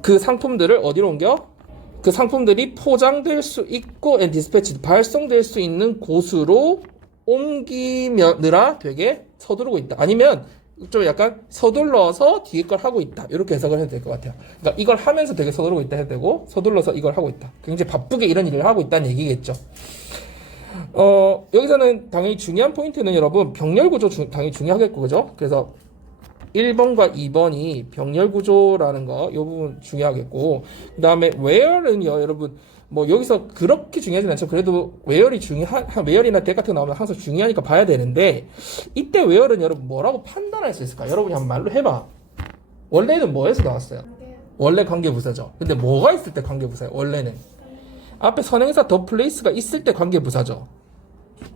그 상품들을 어디로 옮겨? 그 상품들이 포장될 수 있고 and dispatched 발송될 수 있는 곳으로 옮기느라 되게 서두르고 있다. 아니면 좀 약간 서둘러서 뒤에 걸 하고 있다. 이렇게 해석을 해도 될 것 같아요. 그러니까 이걸 하면서 되게 서두르고 있다 해도 되고 서둘러서 이걸 하고 있다. 굉장히 바쁘게 이런 일을 하고 있다는 얘기겠죠. 여기서는 당연히 중요한 포인트는 여러분 병렬 구조 당연히 중요하겠고 그죠? 그래서 1번과 2번이 병렬 구조라는 거 이 부분 중요하겠고 그 다음에 where는요 여러분 뭐 여기서 그렇게 중요하진 않죠. 그래도 where이나 that 같은 거 나오면 항상 중요하니까 봐야 되는데 이때 where는 여러분 뭐라고 판단할 수 있을까? 여러분이 한번 말로 해봐. 원래는 뭐에서 나왔어요? 원래 관계부사죠. 근데 뭐가 있을 때 관계부사예요? 원래는 앞에 선행사 the place가 있을 때 관계부사죠.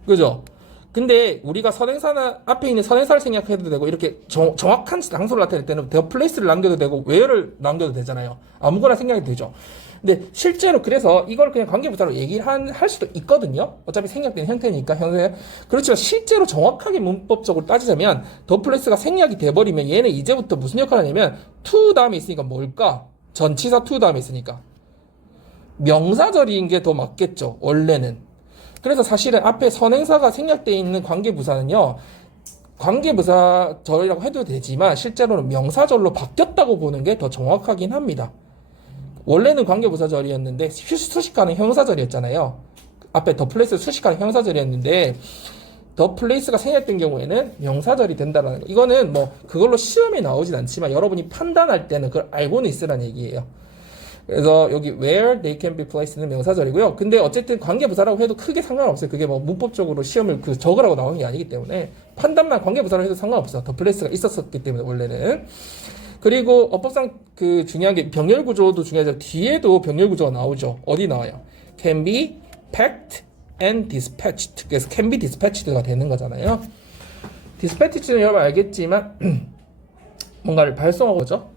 그죠? 근데 우리가 선행사나 앞에 있는 선행사를 생략해도 되고 이렇게 정확한 장소를 나타낼 때는 the place를 남겨도 되고 where를 남겨도 되잖아요. 아무거나 생략해도 되죠. 근데 실제로 그래서 이걸 그냥 관계부사로 얘기를 할 수도 있거든요. 어차피 생략된 형태니까 형태. 그렇지만 실제로 정확하게 문법적으로 따지자면 the place가 생략이 돼버리면 얘는 이제부터 무슨 역할을 하냐면 to 다음에 있으니까 뭘까? 전치사 to 다음에 있으니까 명사절인 게 더 맞겠죠. 원래는. 그래서 사실은 앞에 선행사가 생략되어 있는 관계부사는요. 관계부사절이라고 해도 되지만 실제로는 명사절로 바뀌었다고 보는 게 더 정확하긴 합니다. 원래는 관계부사절이었는데 수식하는 형용사절이었잖아요. 앞에 더 플레이스 수식하는 형용사절이었는데 더 플레이스가 생략된 경우에는 명사절이 된다는 거. 이거는 뭐 그걸로 시험에 나오진 않지만 여러분이 판단할 때는 그걸 알고는 있으라는 얘기예요. 그래서 여기 where they can be place는 명사절이고요. 근데 어쨌든 관계부사라고 해도 크게 상관없어요. 그게 뭐 문법적으로 시험을 적으라고 나오는 게 아니기 때문에 판단만 관계부사로 해도 상관없어. 더 플레이스가 있었기 때문에 원래는. 그리고 어법상 그 중요한 게 병렬 구조도 중요하죠. 뒤에도 병렬 구조가 나오죠. 어디 나와요? can be packed and dispatched. 그래서 can be dispatched가 되는 거잖아요. dispatched는 여러분 알겠지만 뭔가를 발송하고 그죠?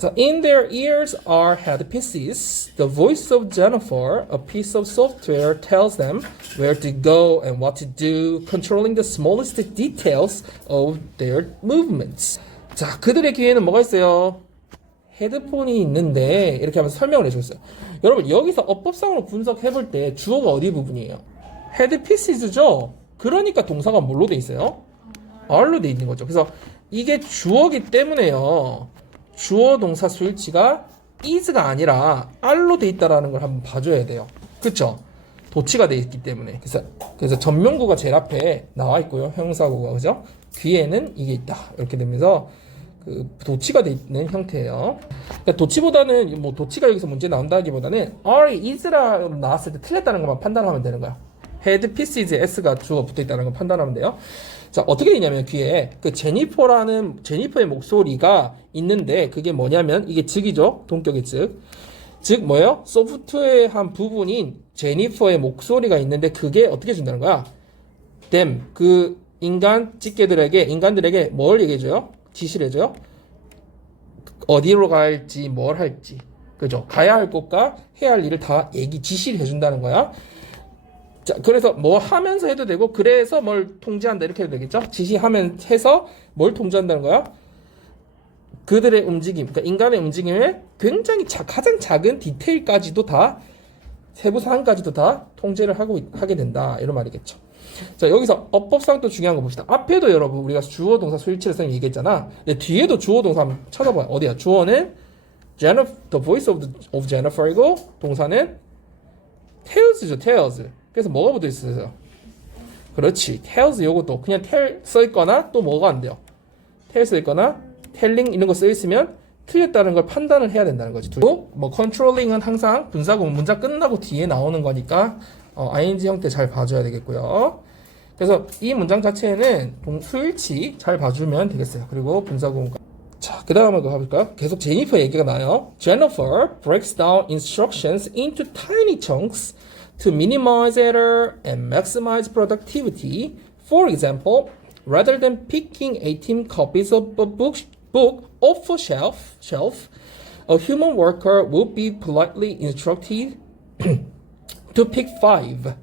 So in their ears are headpieces. The voice of Jennifer, a piece of software, tells them where to go and what to do, controlling the smallest details of their movements. 자, 그들의 귀에는 뭐가 있어요? 헤드폰이 있는데 이렇게 하면서 설명을 해줬어요. 여러분 여기서 어법상으로 분석해볼 때 주어가 어디 부분이에요? 헤드피시즈죠? 그러니까 동사가 뭘로 돼 있어요? are로 돼 있는 거죠. 그래서 이게 주어기 때문에요. 주어 동사 수일치가 is가 아니라 are로 돼 있다라는 걸 한번 봐줘야 돼요. 그쵸? 도치가 돼 있기 때문에. 그래서 전명구가 제일 앞에 나와 있고요. 형용사구가 그죠? 뒤에는 이게 있다. 이렇게 되면서 그 도치가 돼 있는 형태예요. 그러니까 도치보다는 뭐 도치가 여기서 문제 나온다기보다는 are is라 나왔을 때 틀렸다는 것만 판단하면 되는 거야. had pieces s가 주어 붙어 있다는 걸 판단하면 돼요. 자, 어떻게 되냐면 뒤에 그 제니퍼의 목소리가 있는데 그게 뭐냐면 이게 즉이죠. 동격의 즉. 즉 뭐예요? 소프트웨어의 한 부분인 제니퍼의 목소리가 있는데 그게 어떻게 준다는 거야? them 그 인간들에게 뭘 얘기해줘요? 지시를 해줘요? 어디로 갈지 뭘 할지 그죠? 가야 할 곳과 해야 할 일을 다 지시를 해준다는 거야. 자, 그래서 뭐 하면서 해도 되고 그래서 뭘 통제한다 이렇게 해도 되겠죠? 해서 뭘 통제한다는 거야? 그들의 움직임, 그러니까 인간의 움직임을 굉장히 가장 작은 디테일까지도 다 세부 사항까지도 다 통제를 하게 된다 이런 말이겠죠. 자, 여기서 어법상 또 중요한 거 봅시다. 앞에도 여러분 우리가 주어 동사 수일치를 선생님 얘기했잖아. 근데 뒤에도 주어 동사 한번 찾아봐요. 어디야? 주어는 Jennifer, the voice of Jennifer이고 동사는 tells죠, tells. 그래서 뭐가 붙어 있어요? 그렇지, tells 요것도 그냥 tell 써 있거나 또 뭐가 안 돼요? tell 써 있거나 telling 이런 거 써 있으면 틀렸다는 걸 판단을 해야 된다는 거지. 그리고 뭐 controlling은 항상 분사구문 문장 끝나고 뒤에 나오는 거니까 ing 형태 잘 봐줘야 되겠고요. 그래서 이 문장 자체는 수일치 잘 봐주면 되겠어요. 그리고 분사구문. 자, 그 다음에 가볼까요? 계속 제니퍼 얘기가 나요. Jennifer breaks down instructions into tiny chunks to minimize error and maximize productivity. For example, rather than picking 18 copies of a book off a shelf, a human worker would be politely instructed to pick 5.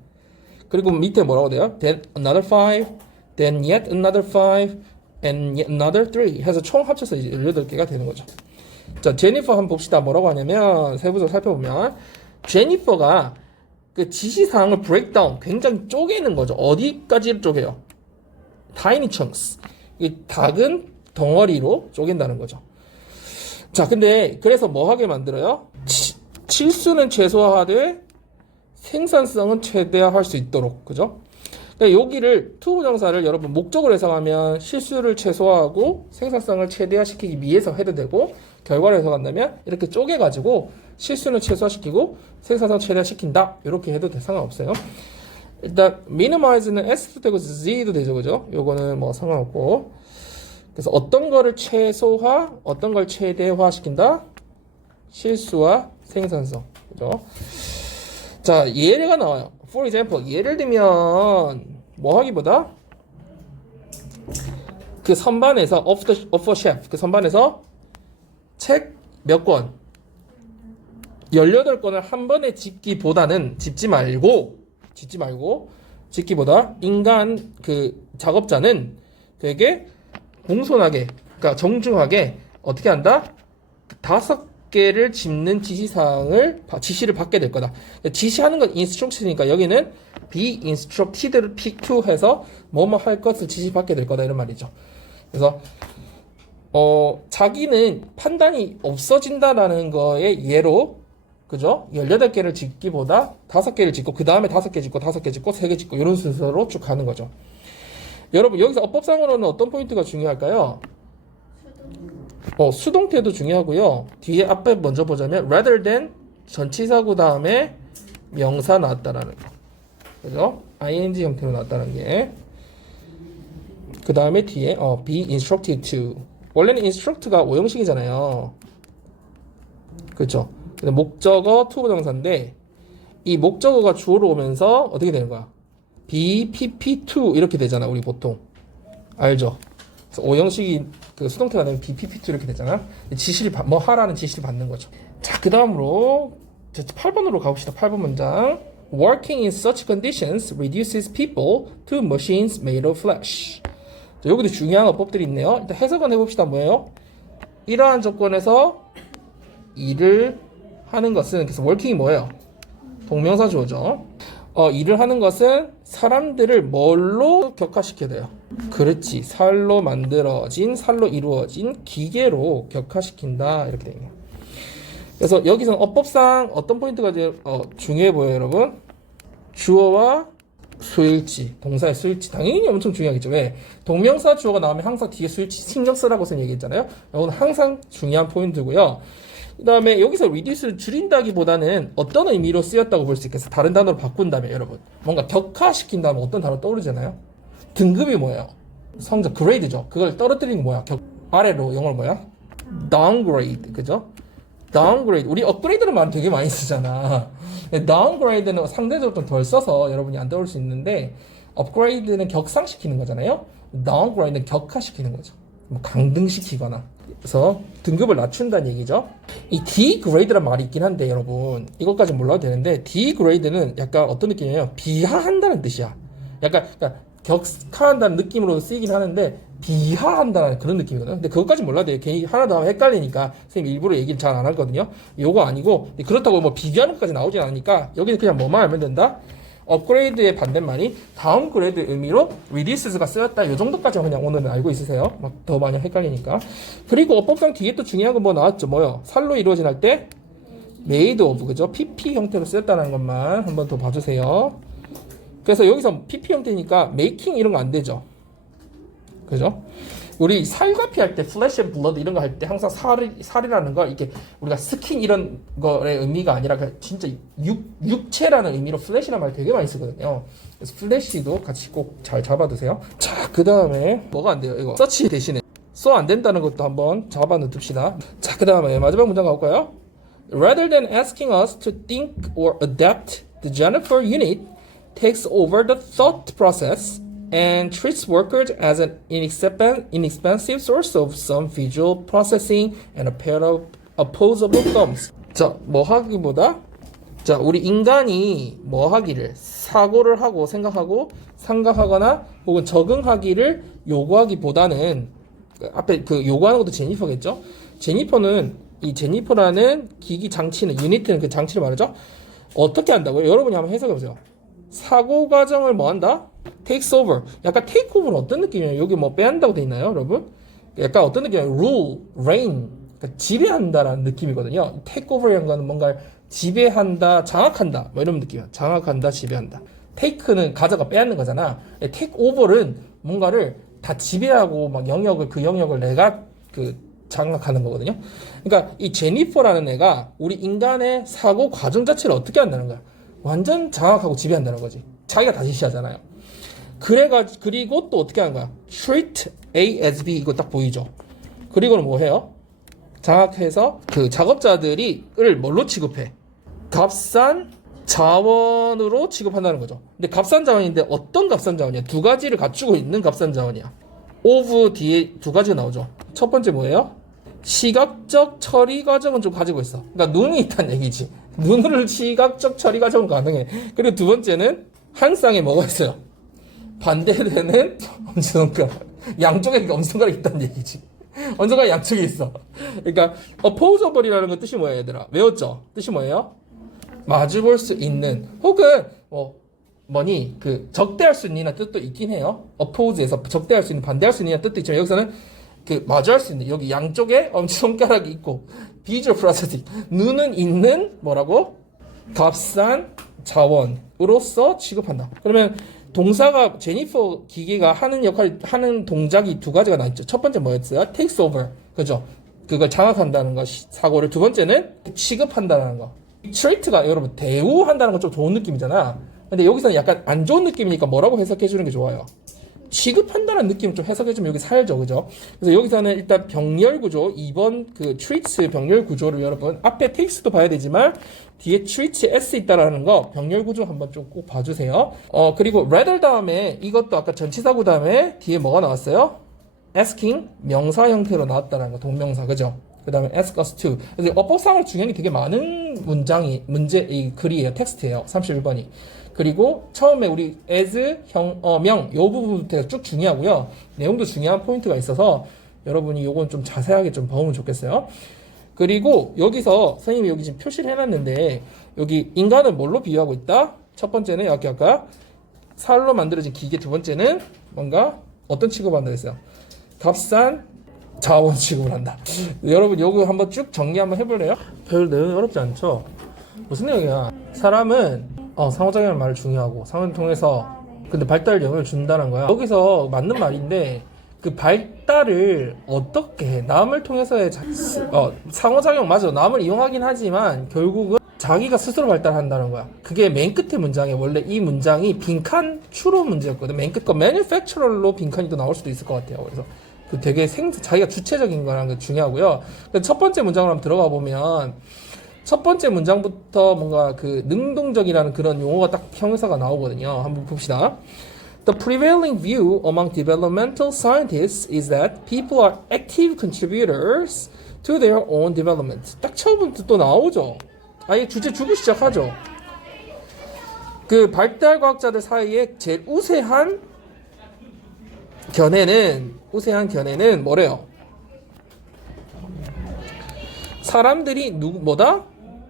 그리고 밑에 뭐라고 돼요? Then another 5, then yet another 5, and yet another 3 해서 총 합쳐서 이제 18개가 되는 거죠. 자, 제니퍼 한번 봅시다. 뭐라고 하냐면 세부적으로 살펴보면 제니퍼가 그 지시사항을 breakdown 굉장히 쪼개는 거죠. 어디까지 쪼개요? tiny chunks. 이 작은 덩어리로 쪼갠다는 거죠. 자, 근데 그래서 뭐 하게 만들어요? 실수는 최소화하되 생산성은 최대화할 수 있도록, 그죠? 그러니까 여기를 투부정사를 여러분 목적으로 해석하면 실수를 최소화하고 생산성을 최대화시키기 위해서 해도 되고, 결과를 해석한다면 이렇게 쪼개가지고 실수는 최소화시키고 생산성 최대화시킨다 이렇게 해도 상관없어요. 일단 minimize는 s도 되고 z도 되죠, 그죠? 요거는 뭐 상관없고. 그래서 어떤 거를 최소화, 어떤 걸 최대화 시킨다? 실수와 생산성, 그죠? 자, 예가 나와요. For example, 예를 들면 뭐 하기보다 그 선반에서 of a shelf, 그 선반에서 책 몇 권, 18권을 한 번에 집기보다는 집기보다 인간 그 작업자는 되게 공손하게, 그러니까 정중하게 어떻게 한다? 5개를 집는 지시를 받게 될 거다. 지시하는 건 instruction이니까 여기는 be instructed를 pick to 해서 뭐뭐 할 것을 지시받게 될 거다 이런 말이죠. 그래서 자기는 판단이 없어진다라는 거에 예로, 그죠? 18개를 짓기보다 5개를 짓고 그 다음에 5개 짓고 5개 짓고 3개 짓고 이런 순서로 쭉 가는 거죠. 여러분 여기서 어법상으로는 어떤 포인트가 중요할까요? 수동태도 중요하고요. 뒤에 앞에 먼저 보자면 rather than 전치사구 다음에 명사 나왔다라는 거, 그죠? ing 형태로 나왔다는 게. 그 다음에 뒤에 be instructed to. 원래는 instruct가 5형식이잖아요. 그렇죠? 근데 목적어 투부정사인데 이 목적어가 주어로 오면서 어떻게 되는 거야? be, pp, to 이렇게 되잖아, 우리 보통. 알죠? 그래서 5형식이 그 수동태가 되면 be, pp, to 이렇게 되잖아. 지시를 뭐 하라는 지시를 받는 거죠. 자, 그 다음으로 8번으로 가봅시다. 8번 문장. Working in such conditions reduces people to machines made of flesh. 자, 여기도 중요한 어법들이 있네요. 일단 해석은 해봅시다. 뭐예요? 이러한 조건에서 일을 하는 것은, 그래서 working이 뭐예요? 동명사 주어죠. 일을 하는 것은 사람들을 뭘로 격화시켜야 돼요? 그렇지. 살로 이루어진 기계로 격화시킨다. 이렇게 되네요. 그래서 여기서는 어법상 어떤 포인트가 제일 중요해 보여요, 여러분? 주어와 수일치, 동사의 수일치 당연히 엄청 중요하겠죠. 왜? 동명사 주어가 나오면 항상 뒤에 수일치 신경 쓰라고 선 얘기했잖아요. 이건 항상 중요한 포인트고요. 그 다음에 여기서 reduce를 줄인다기보다는 어떤 의미로 쓰였다고 볼 수 있겠어요? 다른 단어로 바꾼다면 여러분 뭔가 격하시킨다면 어떤 단어 떠오르잖아요? 등급이 뭐예요? 성적 grade죠. 그걸 떨어뜨리는 게 뭐야? 아래로 영어로 뭐야? downgrade, 그죠? downgrade. 우리 upgrade는 말 되게 많이 쓰잖아. downgrade는 상대적으로 좀 덜 써서 여러분이 안 떠올 수 있는데 upgrade는 격상시키는 거잖아요. downgrade는 격하시키는 거죠. 뭐 강등시키거나. 그래서 등급을 낮춘다는 얘기죠. 이 degrade란 말이 있긴 한데 여러분 이것까지 몰라도 되는데 degrade는 약간 어떤 느낌이에요? 비하한다는 뜻이야. 약간 그러니까 격하한다는 느낌으로 쓰이긴 하는데 비하한다는 그런 느낌이거든요. 근데 그것까지 몰라도 돼요. 괜히 하나 더 하면 헷갈리니까 선생님 일부러 얘기를 잘 안 하거든요. 요거 아니고 그렇다고 뭐 비교하는 것까지 나오진 않으니까 여기는 그냥 뭐만 알면 된다. 업그레이드의 반대말이 다운그레이드 의미로 reduces가 쓰였다. 요 정도까지만 그냥 오늘은 알고 있으세요. 막 더 많이 헷갈리니까. 그리고 어법상 뒤에 또 중요한 건 뭐 나왔죠? 뭐요? 살로 이루어진 할 때 made of, 그죠? PP 형태로 쓰였다는 것만 한번 더 봐주세요. 그래서 여기서 PP 형태니까 making 이런 거 안 되죠. 그죠? 우리 살과피 할 때 flesh and blood 이런 거 할 때 항상 살이라는 걸 이렇게 우리가 스킨 이런 거의 의미가 아니라 진짜 육체라는 의미로 flesh라는 말 되게 많이 쓰거든요. 그래서 flesh도 같이 꼭 잘 잡아두세요. 자, 그 다음에 뭐가 안 돼요? 이거 search 대신에 so 안 된다는 것도 한번 잡아놓읍시다. 자, 그 다음에 마지막 문장 가볼까요? Rather than asking us to think or adapt, the Jennifer unit takes over the thought process and treats workers as an inexpensive source of some visual processing and a pair of opposable thumbs. 자, 뭐 하기보다 자, 우리 인간이 뭐 하기를 사고를 하고 생각하고 상각하거나 혹은 적응하기를 요구하기보다는 앞에 그 요구하는 것도 제니퍼겠죠? 제니퍼는 이 제니퍼라는 기기 장치는 유니트는 그 장치를 말하죠? 어떻게 한다고요? 여러분이 한번 해석해 보세요. 사고 과정을 뭐 한다? takes over. 약간 take over는 어떤 느낌이에요? 여기 뭐 빼한다고 돼 있나요, 여러분? 약간 어떤 느낌이에요? rule, reign. 그러니까 지배한다라는 느낌이거든요. take over이라는 거는 뭔가 지배한다, 장악한다. 뭐 이런 느낌이야. 장악한다, 지배한다. take는 가져가 빼앗는 거잖아. take over는 뭔가를 다 지배하고 막 그 영역을 내가 장악하는 거거든요. 그러니까 이 제니퍼라는 애가 우리 인간의 사고 과정 자체를 어떻게 한다는 거야? 완전 장악하고 지배한다는 거지. 자기가 다 지시하잖아요. 그리고 또 어떻게 하는 거야? treat A as B 이거 딱 보이죠? 그리고는 뭐 해요? 장악해서 그 작업자들을 뭘로 취급해? 값싼 자원으로 취급한다는 거죠. 근데 값싼 자원인데 어떤 값싼 자원이야? 두 가지를 갖추고 있는 값싼 자원이야. of 뒤에 두 가지가 나오죠. 첫 번째 뭐예요? 시각적 처리 과정은 좀 가지고 있어. 그러니까 눈이 있다는 얘기지. 눈을 시각적 처리 과정은 가능해. 그리고 두 번째는 한 쌍에 뭐가 있어요? 반대되는 엄지손가락. 양쪽에 엄지손가락이 있다는 얘기지. 엄지손가락 양쪽에 있어. 그러니까 opposable이라는 건 뜻이 뭐예요, 얘들아? 외웠죠? 뜻이 뭐예요? 마주볼 수 있는 혹은 적대할 수 있는 뜻도 있긴 해요. oppose에서 적대할 수 있는, 반대할 수 있는 뜻도 있지만 여기서는 마주할 수 있는, 여기 양쪽에 엄지손가락이 있고 visual processing, 눈은 있는 뭐라고? 값싼 자원으로서 취급한다. 그러면 동사가 제니퍼 기계가 하는 동작이 두 가지가 나있죠. 첫 번째 뭐였어요? takes over. 그죠? 그걸 장악한다는 거, 사고를. 두 번째는 취급한다는 거. treat가 여러분 대우한다는 건 좀 좋은 느낌이잖아. 근데 여기서는 약간 안 좋은 느낌이니까 뭐라고 해석해 주는 게 좋아요? 취급한다는 느낌을 좀 해석해주면 여기 살죠, 그죠? 그래서 여기서는 일단 병렬 구조, 2번 treats 병렬 구조를 여러분, 앞에 takes도 봐야 되지만, 뒤에 treats s 있다라는 거, 병렬 구조 한번 좀 꼭 봐주세요. 그리고 rather 다음에, 이것도 아까 전치사구 다음에, 뒤에 뭐가 나왔어요? asking, 명사 형태로 나왔다는 거, 동명사, 그죠? 그 다음에 ask us to. 그래서 어법상으로 중요한 게 되게 많은 이 글이에요, 텍스트예요, 31번이. 그리고 처음에 우리 as, 명, 요 부분부터 쭉 중요하고요. 내용도 중요한 포인트가 있어서 여러분이 요건 좀 자세하게 좀 봐보면 좋겠어요. 그리고 여기서 선생님이 여기 지금 표시를 해놨는데 여기 인간을 뭘로 비유하고 있다? 첫 번째는 아까 살로 만들어진 기계, 두 번째는 뭔가 어떤 취급을 한다 했어요? 값싼 자원 취급을 한다. 여러분 요거 한번 쭉 정리 한번 해볼래요? 별 내용이 어렵지 않죠? 무슨 내용이야? 사람은 상호작용의 말을 중요하고 상호를 통해서 근데 발달에 영향을 준다는 거야. 여기서 맞는 말인데 그 발달을 어떻게 해? 남을 통해서의 상호작용 맞아. 남을 이용하긴 하지만 결국은 자기가 스스로 발달한다는 거야. 그게 맨 끝에 문장에 원래 이 문장이 빈칸 추로 문제였거든. 맨 끝 거 manufacturer로 빈칸이 또 나올 수도 있을 것 같아요. 그래서 그 되게 자기가 주체적인 거라는 게 중요하고요. 첫 번째 문장으로 한번 들어가 보면 첫 번째 문장부터 뭔가 그 능동적이라는 그런 용어가 딱 형용사가 나오거든요. 한번 봅시다. The prevailing view among developmental scientists is that people are active contributors to their own development. 딱 처음부터 또 나오죠. 아예 주제 주고 시작하죠. 그 발달 과학자들 사이에 제일 우세한 견해는 뭐래요? 사람들이 뭐다?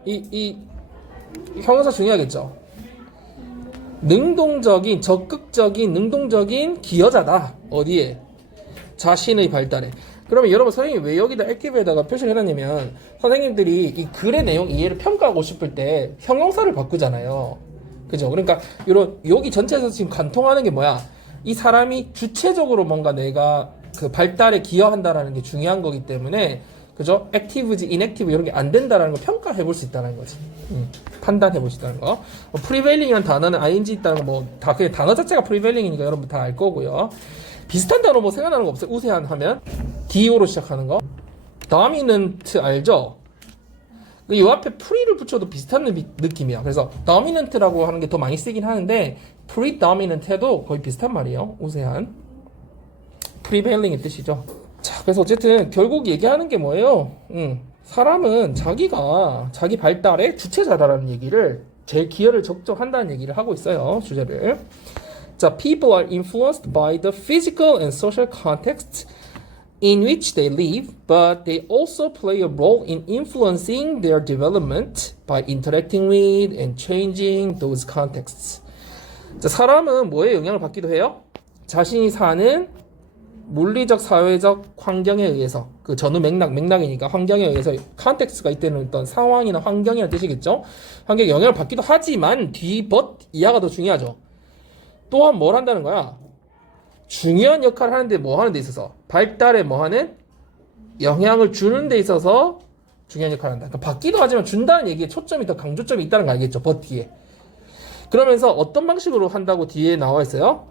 이 형용사 중요하겠죠. 능동적인, 적극적인, 능동적인 기여자다. 어디에? 자신의 발달에. 그러면 여러분 선생님이 왜 여기다 액티브에다가 표시를 해놨냐면 선생님들이 이 글의 내용 이해를 평가하고 싶을 때 형용사를 바꾸잖아요. 그죠? 그러니까 여기 전체에서 지금 관통하는 게 뭐야? 이 사람이 주체적으로 뭔가 내가 그 발달에 기여한다라는 게 중요한 거기 때문에 그죠? 액티브지, 인액티브 이런 게 안 된다라는 걸 평가해 볼 수 있다는 거지. 판단해 보시다는 거. 프리베일링이라는 단어는 ing 있다는 거 뭐 다 그냥 단어 자체가 프리베일링이니까 여러분 다 알 거고요. 비슷한 단어 뭐 생각나는 거 없어요? 우세한 하면 do로 시작하는 거. dominant 알죠? 이 앞에 pre를 붙여도 비슷한 느낌이야. 그래서 dominant라고 하는 게 더 많이 쓰긴 하는데 predominant 해도 거의 비슷한 말이에요. 우세한. prevailing의 뜻이죠. 자, 그래서 어쨌든 결국 얘기하는 게 뭐예요? 사람은 자기가 자기 발달의 주체자다라는 얘기를 제일 기여를 적극한다는 얘기를 하고 있어요. 주제를. 자, people are influenced by the physical and social context in which they live, but they also play a role in influencing their development by interacting with and changing those contexts. 자, 사람은 뭐에 영향을 받기도 해요? 자신이 사는 물리적, 사회적 환경에 의해서 그 전후 맥락이니까 환경에 의해서 컨텍스트가 이때는 어떤 상황이나 환경이라는 뜻이겠죠. 환경에 영향을 받기도 하지만 이하가 더 중요하죠. 또한 뭘 한다는 거야? 중요한 역할을 하는데 뭐 하는 데 있어서 발달에 뭐 하는? 영향을 주는 데 있어서 중요한 역할을 한다. 그러니까 받기도 하지만 준다는 얘기에 초점이 더 강조점이 있다는 거 알겠죠? 뒤에. 그러면서 어떤 방식으로 한다고 뒤에 나와 있어요?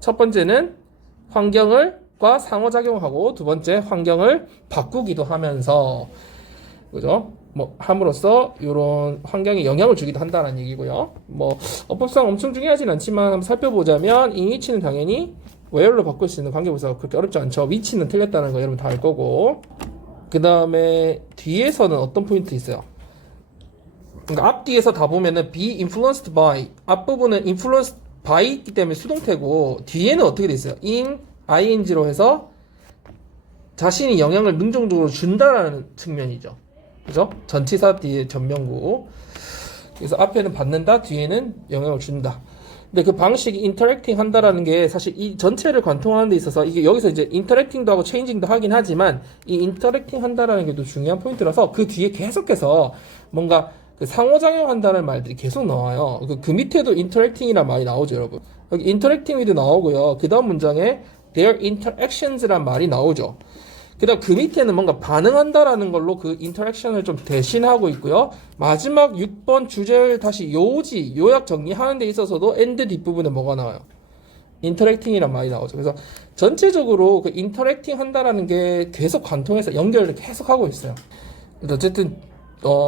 첫 번째는 환경과 상호작용하고 두 번째 환경을 바꾸기도 하면서 그죠? 뭐 함으로써 이런 환경에 영향을 주기도 한다는 얘기고요. 뭐 어법상 엄청 중요하진 않지만 한번 살펴보자면 이 위치는 당연히 where로 바꿀 수 있는 관계부사가 그렇게 어렵지 않죠. 위치는 틀렸다는 거 여러분 다 알 거고 그 다음에 뒤에서는 어떤 포인트 있어요? 그러니까 앞뒤에서 다 보면은 be influenced by 앞부분은 influenced by 있기 때문에 수동태고 뒤에는 어떻게 돼 있어요? in ing로 해서 자신이 영향을 능동적으로 준다라는 측면이죠. 그죠? 전치사 뒤에 전명구. 그래서 앞에는 받는다, 뒤에는 영향을 준다. 근데 그 방식이 인터랙팅 한다라는 게 사실 이 전체를 관통하는 데 있어서 이게 여기서 이제 인터랙팅도 하고 체인징도 하긴 하지만 이 인터랙팅 한다라는 게 또 중요한 포인트라서 그 뒤에 계속해서 뭔가 그 상호작용 한다는 말들이 계속 나와요. 그 밑에도 interacting이란 말이 나오죠, 여러분. 여기 interacting with 나오고요. 그 다음 문장에 their interactions란 말이 나오죠. 그 다음 그 밑에는 뭔가 반응한다라는 걸로 그 interaction을 좀 대신하고 있고요. 마지막 6번 주제를 다시 요약 정리하는 데 있어서도 and 뒷부분에 뭐가 나와요? interacting이란 말이 나오죠. 그래서 전체적으로 그 interacting 한다라는 게 계속 관통해서 연결을 계속 하고 있어요. 어쨌든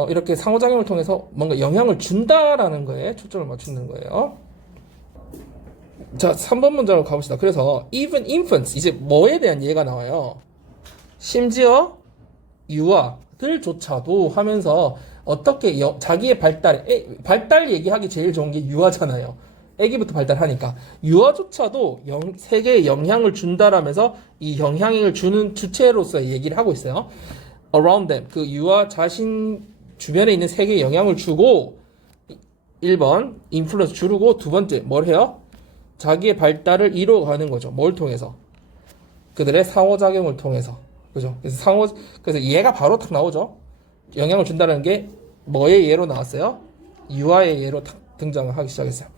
이렇게 상호작용을 통해서 뭔가 영향을 준다라는 거에 초점을 맞추는 거예요. 자, 3번 문장으로 가봅시다. 그래서 even infants 이제 뭐에 대한 예가 나와요? 심지어 유아들조차도 하면서 어떻게 자기의 발달 얘기하기 제일 좋은 게 유아잖아요. 애기부터 발달하니까 유아조차도 세계에 영향을 준다라면서 이 영향을 주는 주체로서의 얘기를 하고 있어요. around them 그 유아 자신 주변에 있는 세계에 영향을 주고 1번 influence 주르고 두 번째 뭘 해요? 자기의 발달을 이뤄가는 거죠. 뭘 통해서? 그들의 상호작용을 통해서. 그죠? 그래서 얘가 바로 딱 나오죠. 영향을 준다는 게 뭐의 예로 나왔어요? 유아의 예로 딱 등장을 하기 시작했어요.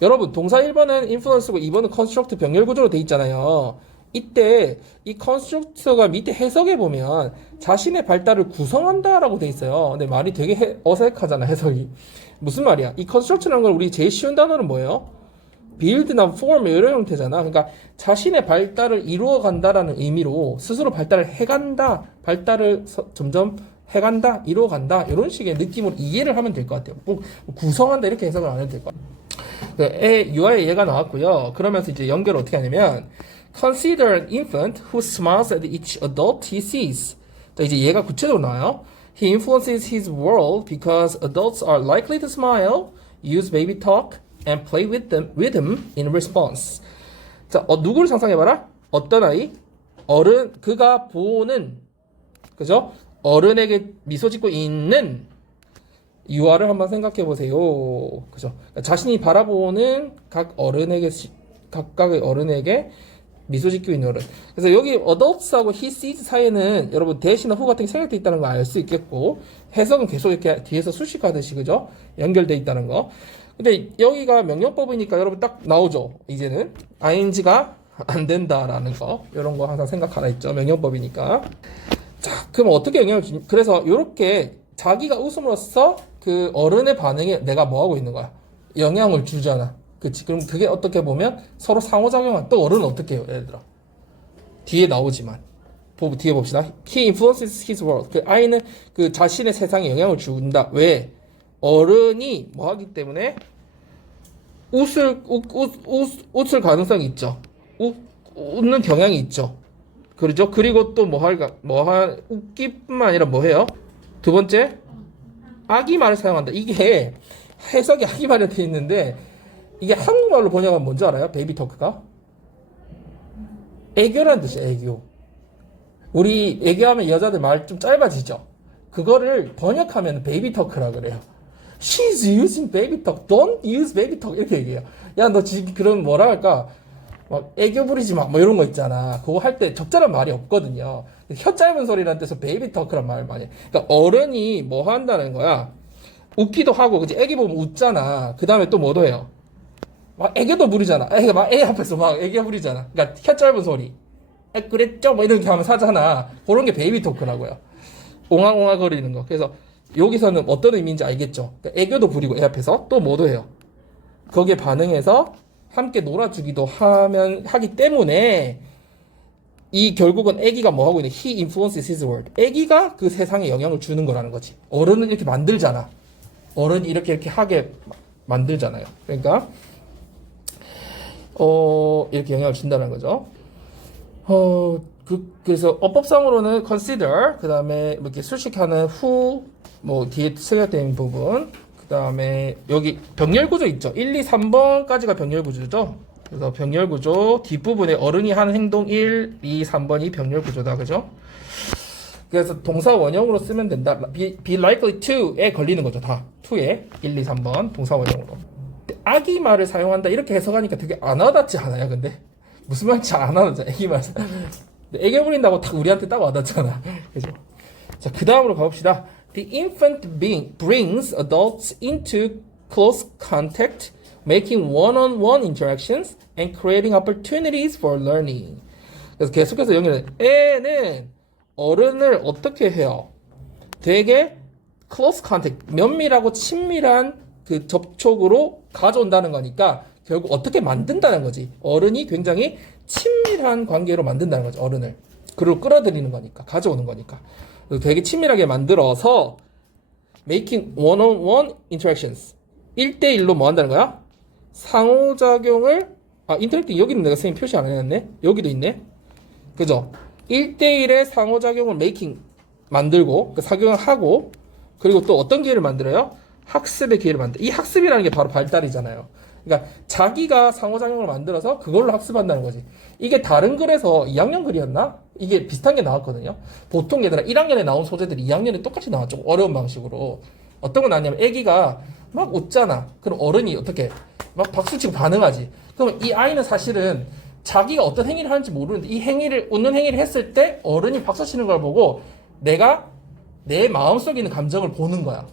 여러분 동사 1번은 influence고 2번은 construct 병렬 구조로 돼 있잖아요. 이때 이 construct가 밑에 해석에 보면 자신의 발달을 구성한다라고 돼 있어요. 근데 말이 되게 어색하잖아, 해석이. 무슨 말이야? 이 construct라는 걸 우리 제일 쉬운 단어는 뭐예요? build나 form 이런 형태잖아. 그러니까 자신의 발달을 이루어 간다라는 의미로 스스로 발달을 해간다, 발달을 점점 해간다, 이루어 간다 이런 식의 느낌으로 이해를 하면 될 것 같아요. 꼭 구성한다 이렇게 해석을 안 해도 될 것 같아요. 유아의 예가 나왔고요. 그러면서 이제 연결을 어떻게 하냐면 consider an infant who smiles at each adult he sees. 자, 이제 얘가 구체적으로 나와요. He influences his world because adults are likely to smile, use baby talk, and play with him in response. 자, 누구를 상상해봐라? 어떤 아이? 어른, 그가 보는, 그죠? 어른에게 미소 짓고 있는 유아를 한번 생각해 보세요. 그죠? 그러니까 자신이 바라보는 각각의 어른에게 미소 짓고 있는 어른. 그래서 여기 adults하고 he sees 사이에는 여러분 대시나 who 같은 게 생략돼 있다는 거 알 수 있겠고, 해석은 계속 이렇게 뒤에서 수식하듯이, 그죠? 연결돼 있다는 거. 근데 여기가 명령법이니까 여러분 딱 나오죠. 이제는 ing가 안 된다라는 거, 이런 거 항상 생각하라 했죠. 명령법이니까. 자, 그럼 어떻게 영향을 주니? 그래서 이렇게 자기가 웃음으로써 그 어른의 반응에 내가 뭐 하고 있는 거야? 영향을 주잖아. 그치? 그럼 그게 어떻게 보면 서로 상호작용한. 또 어른은 어떻게 해요? 예를 들어 뒤에 나오지만 뒤에 봅시다. He influences his world. 그 아이는 그 자신의 세상에 영향을 준다. 왜? 어른이 뭐 하기 때문에 웃을 가능성이 있죠. 웃는 경향이 있죠. 그렇죠? 그리고 또 웃기뿐만 아니라 뭐 해요? 두 번째, 아기말을 사용한다. 이게 해석이 아기말에 돼 있는데 이게 한국말로 번역하면 뭔지 알아요? 베이비 토크가? 애교라는 뜻이에요, 애교. 우리 애교하면 여자들 말 좀 짧아지죠? 그거를 번역하면 베이비 토크라 그래요. She's using baby talk. Don't use baby talk. 이렇게 얘기해요. 야, 너 지금 그런 뭐라 할까? 막 애교 부리지 마. 뭐 이런 거 있잖아. 그거 할 때 적절한 말이 없거든요. 혀 짧은 소리라는 뜻에서 베이비 토크란 말을 많이 해. 그러니까 어른이 뭐 한다는 거야? 웃기도 하고, 그치? 애기 보면 웃잖아. 그 다음에 또 뭐도 해요? 막 애교도 부리잖아. 애 앞에서 막 애교 부리잖아. 그러니까 혀 짧은 소리. 그랬죠? 뭐 이렇게 하면서 하잖아. 그런 게 베이비 토크라고요. 옹알옹알 거리는 거. 그래서 여기서는 어떤 의미인지 알겠죠? 그러니까 애교도 부리고 애 앞에서 또 뭐도 해요? 거기에 반응해서 함께 놀아주기도 하기 때문에 이 결국은 애기가 뭐 하고 있는 he influences his world. 애기가 그 세상에 영향을 주는 거라는 거지. 어른은 이렇게 만들잖아. 어른이 이렇게 하게 만들잖아요. 그러니까 이렇게 영향을 준다는 거죠. 그래서 어법상으로는 consider, 그 다음에 이렇게 수식하는 who, 뭐 뒤에 생략된 부분, 그 다음에 여기 병렬 구조 있죠. 1, 2, 3번까지가 병렬 구조죠. 그래서 병렬 구조 뒷부분에 어른이 하는 행동 1, 2, 3번이 병렬 구조다, 그죠? 그래서 동사 원형으로 쓰면 된다. be likely to에 걸리는 거죠, 다. to에 1, 2, 3번 동사 원형으로. 아기 말을 사용한다 이렇게 해석하니까 되게 안 와닿지 않아요? 근데 무슨 말인지 안 와닿잖아. 애기 말. 애교 부린다고 딱 우리한테 딱 와닿잖아. 그죠? 자, 그 다음으로 가봅시다. The infant brings adults into close contact, making one-on-one interactions and creating opportunities for learning. 그래서 계속해서 연결해. 애는 어른을 어떻게 해요? 되게 close contact, 면밀하고 친밀한 그 접촉으로 가져온다는 거니까 결국 어떻게 만든다는 거지. 어른이 굉장히 친밀한 관계로 만든다는 거죠. 어른을. 그리고 끌어들이는 거니까. 가져오는 거니까. 되게 친밀하게 만들어서 making one-on-one interactions. 1대1로 뭐 한다는 거야? 상호작용을 인터랙팅 여기는 내가 선생님 표시 안 해놨네. 여기도 있네. 그죠? 1대1의 상호작용을 making 만들고 그 작용을 하고 그리고 또 어떤 기회를 만들어요? 학습의 기회를 만들어. 이 학습이라는 게 바로 발달이잖아요. 그러니까 자기가 상호작용을 만들어서 그걸로 학습한다는 거지. 이게 다른 글에서 2학년 글이었나? 이게 비슷한 게 나왔거든요. 보통 얘들아 1학년에 나온 소재들이 2학년에 똑같이 나왔죠. 어려운 방식으로. 어떤 건 아니냐면 애기가 막 웃잖아. 그럼 어른이 어떻게 막 박수치고 반응하지. 그럼 이 아이는 사실은 자기가 어떤 행위를 하는지 모르는데 이 행위를 웃는 행위를 했을 때 어른이 박수치는 걸 보고 내가 내 마음속에 있는 감정을 보는 거야.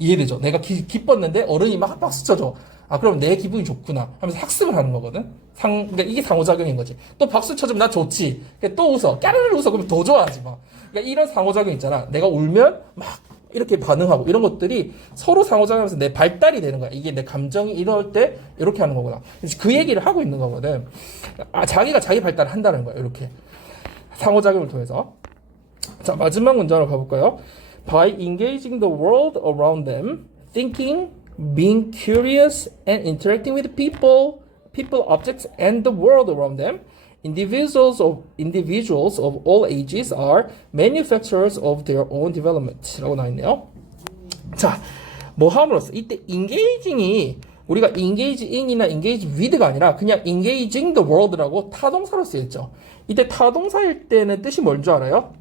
이해되죠? 내가 기뻤는데 어른이 막 박수 쳐줘. 아, 그럼 내 기분이 좋구나 하면서 학습을 하는 거거든. 그러니까 이게 상호작용인 거지. 또 박수 쳐주면 나 좋지. 그러니까 또 웃어. 까르르 웃어. 그러면 더 좋아하지 막. 그러니까 이런 상호작용 있잖아. 내가 울면 막 이렇게 반응하고 이런 것들이 서로 상호작용하면서 내 발달이 되는 거야. 이게 내 감정이 이럴 때 이렇게 하는 거구나. 그 얘기를 하고 있는 거거든. 아, 자기가 자기 발달을 한다는 거야. 이렇게 상호작용을 통해서. 자, 마지막 문장으로 가볼까요? By engaging the world around them, thinking, being curious, and interacting with people, objects, and the world around them, individuals of all ages are manufacturers of their own development. 라고 나와있네요. 자, 뭐 함으로써 이때 engaging이 우리가 engage in이나 engage with가 아니라 그냥 engaging the world라고 타동사로 쓰였죠. 이때 타동사일 때는 뜻이 뭔 줄 알아요?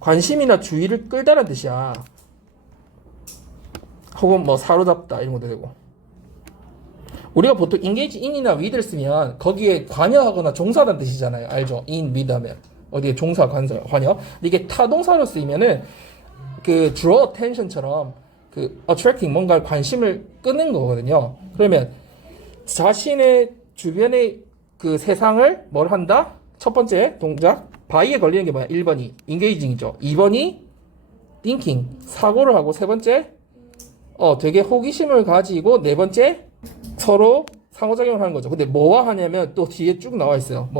관심이나 주의를 끌다는 뜻이야. 혹은 뭐 사로잡다 이런 것도 되고. 우리가 보통 engage in이나 with를 쓰면 거기에 관여하거나 종사하다는 뜻이잖아요. 알죠? in, with 하면 어디에 종사, 관여. 근데 이게 타동사로 쓰이면은 그 draw attention처럼 그 attracting 뭔가 관심을 끄는 거거든요. 그러면 자신의 주변의 그 세상을 뭘 한다? 첫 번째 동작 by에 걸리는 게 뭐야? 1번이 engaging이죠. 2번이 thinking 사고를 하고 세 번째 되게 호기심을 가지고 네 번째 서로 상호작용을 하는 거죠. 근데 뭐와 하냐면 또 뒤에 쭉 나와 있어요.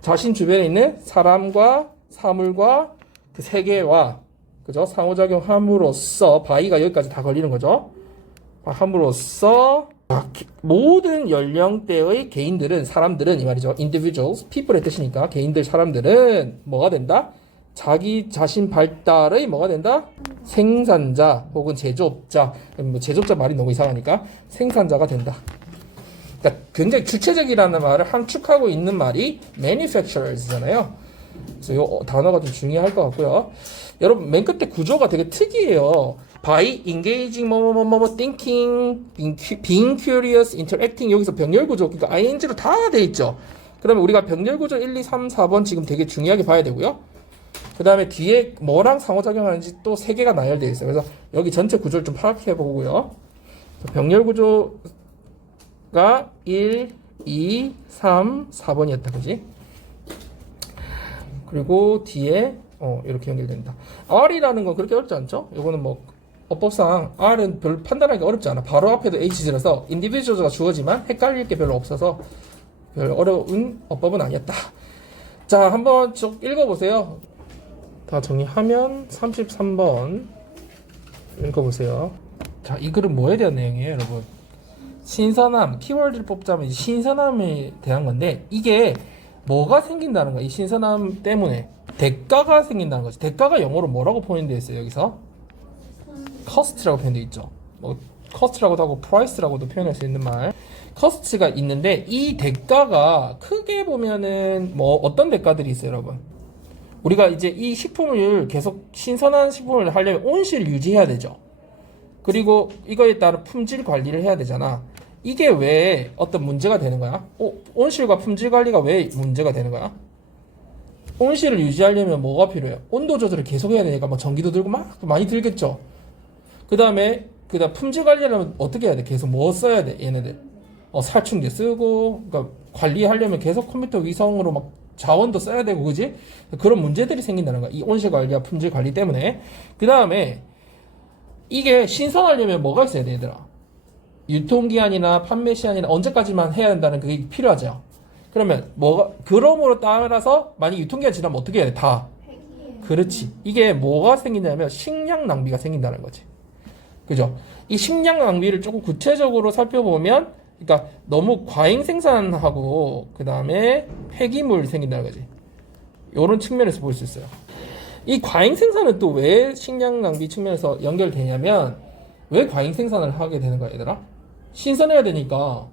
자신 주변에 있는 사람과 사물과 그 세계와 그죠? 상호작용함으로써 by가 여기까지 다 걸리는 거죠. 함으로써 모든 연령대의 개인들은 사람들은 이 말이죠. individuals, people의 뜻이니까 개인들 사람들은 뭐가 된다? 자기 자신 발달의 뭐가 된다? 생산자 혹은 제조업자. 뭐 제조업자 말이 너무 이상하니까 생산자가 된다. 그러니까 굉장히 주체적이라는 말을 함축하고 있는 말이 manufacturers잖아요. 그래서 이 단어가 좀 중요할 것 같고요. 여러분 맨 끝에 구조가 되게 특이해요. by engaging thinking, being curious, interacting 여기서 병렬 구조 그러니까 ing로 다 돼 있죠. 그러면 우리가 병렬 구조 1, 2, 3, 4번 지금 되게 중요하게 봐야 되고요. 그 다음에 뒤에 뭐랑 상호작용하는지 또 3개가 나열되어 있어요. 그래서 여기 전체 구조를 좀 파악해 보고요. 병렬 구조가 1, 2, 3, 4번이었다. 그지? 그리고 뒤에 이렇게 연결된다. R이라는 건 그렇게 어렵지 않죠? 이거는 뭐 어법상 R은 별로 판단하기 어렵지 않아. 바로 앞에도 H지라서 individuals가 주어지만 헷갈릴 게 별로 없어서 별 어려운 어법은 아니었다. 자, 한번 쭉 읽어보세요. 다 정리하면 33번 읽어보세요. 자, 이 글은 뭐에 대한 내용이에요, 여러분? 신선함, 키워드를 뽑자면 신선함에 대한 건데 이게 뭐가 생긴다는 거야? 이 신선함 때문에 대가가 생긴다는 거지. 대가가 영어로 뭐라고 표현되어 있어요, 여기서? cost라고 표현되어 있죠. 뭐 cost라고도 하고 price라고도 표현할 수 있는 말. cost가 있는데 이 대가가 크게 보면은 뭐 어떤 대가들이 있어요, 여러분? 우리가 이제 이 식품을 계속 신선한 식품을 하려면 온실 유지해야 되죠. 그리고 이거에 따른 품질 관리를 해야 되잖아. 이게 왜 어떤 문제가 되는 거야? 온실과 품질 관리가 왜 문제가 되는 거야? 온실을 유지하려면 뭐가 필요해요? 온도 조절을 계속 해야 되니까 막 전기도 들고 막 많이 들겠죠. 그 다음에 품질 관리하려면 어떻게 해야 돼? 계속 뭐 써야 돼? 얘네들 살충제 쓰고 그러니까 관리하려면 계속 컴퓨터 위성으로 막 자원도 써야 되고 그지? 그런 문제들이 생긴다는 거야. 이 온실 관리와 품질 관리 때문에. 그 다음에 이게 신선하려면 뭐가 있어야 돼, 얘들아? 유통기한이나 판매 시한이나 언제까지만 해야 한다는 그게 필요하죠. 그러면 그럼으로 따라서 만약 유통기한 지나면 어떻게 해야 돼? 다. 그렇지. 이게 뭐가 생기냐면 식량 낭비가 생긴다는 거지. 그죠? 이 식량 낭비를 조금 구체적으로 살펴보면 그러니까 너무 과잉 생산하고 그 다음에 폐기물 생긴다는 거지. 이런 측면에서 볼 수 있어요. 이 과잉 생산은 또 왜 식량 낭비 측면에서 연결되냐면 왜 과잉 생산을 하게 되는 거야, 얘들아? 신선해야 되니까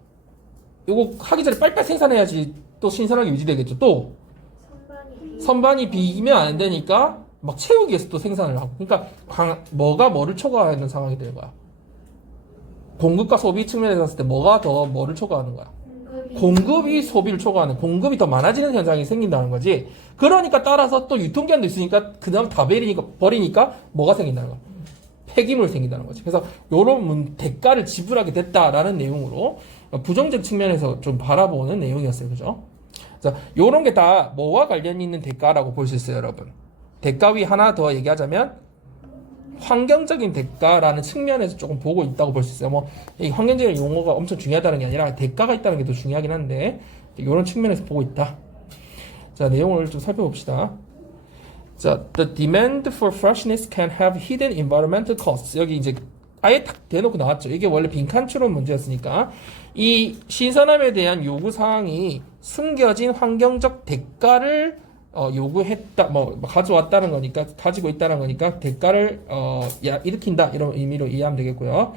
이거 하기 전에 빨리빨리 생산해야지 또 신선하게 유지되겠죠. 또 선반이 비면 안 되니까 막 채우기 위해서 또 생산을 하고 그러니까 뭐가 뭐를 초과하는 상황이 되는 거야. 공급과 소비 측면에서 봤을 때 뭐가 더 뭐를 초과하는 거야? 공급이 소비를 초과하는 공급이 더 많아지는 현상이 생긴다는 거지. 그러니까 따라서 또 유통기한도 있으니까 그 다음 다 버리니까 뭐가 생긴다는 거야? 폐기물 생긴다는 거지. 그래서 요런 대가를 지불하게 됐다라는 내용으로 부정적 측면에서 좀 바라보는 내용이었어요. 그죠? 그래서 요런 게 다 뭐와 관련이 있는 대가라고 볼 수 있어요, 여러분. 대가 위 하나 더 얘기하자면 환경적인 대가라는 측면에서 조금 보고 있다고 볼 수 있어요. 뭐 이 환경적인 용어가 엄청 중요하다는 게 아니라 대가가 있다는 게 더 중요하긴 한데 이런 측면에서 보고 있다. 자, 내용을 좀 살펴봅시다. 자, the demand for freshness can have hidden environmental costs. 여기 이제 아예 딱 대놓고 나왔죠. 이게 원래 빈칸 추론 문제였으니까 이 신선함에 대한 요구 사항이 숨겨진 환경적 대가를 요구했다, 뭐 가져왔다는 거니까, 가지고 있다는 거니까 대가를 일으킨다 이런 의미로 이해하면 되겠고요.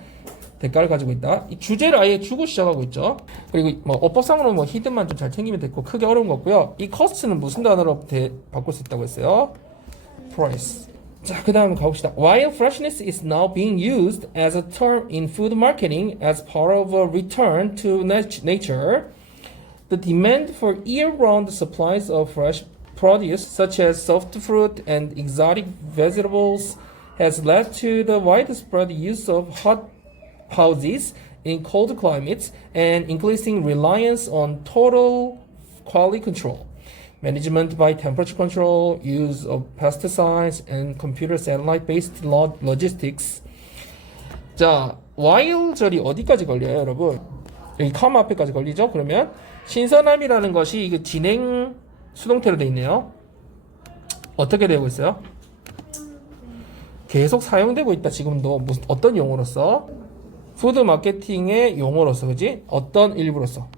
대가를 가지고 있다. 이 주제를 아예 주고 시작하고 있죠. 그리고 뭐 어법상으로 뭐 히든만 좀 잘 챙기면 됐고 크게 어려운 거 없고요. 이 cost는 무슨 단어로 바꿀 수 있다고 했어요? price. 자, 그 다음 가봅시다. While freshness is now being used as a term in food marketing as part of a return to nature, the demand for year-round supplies of fresh produce, such as soft fruit and exotic vegetables, has led to the widespread use of hot houses in cold climates and increasing reliance on total quality control, management by temperature control, use of pesticides, and computer satellite-based logistics. 자, while 절이 어디까지 걸려요, 여러분? 여기 카마 앞에까지 걸리죠? 그러면 신선함이라는 것이 이게 진행 수동태로 되어 있네요. 어떻게 되고 있어요? 계속 사용되고 있다. 지금도 무슨 어떤 용어로서? 푸드 마케팅의 용어로서, 그지? 어떤 일부로서.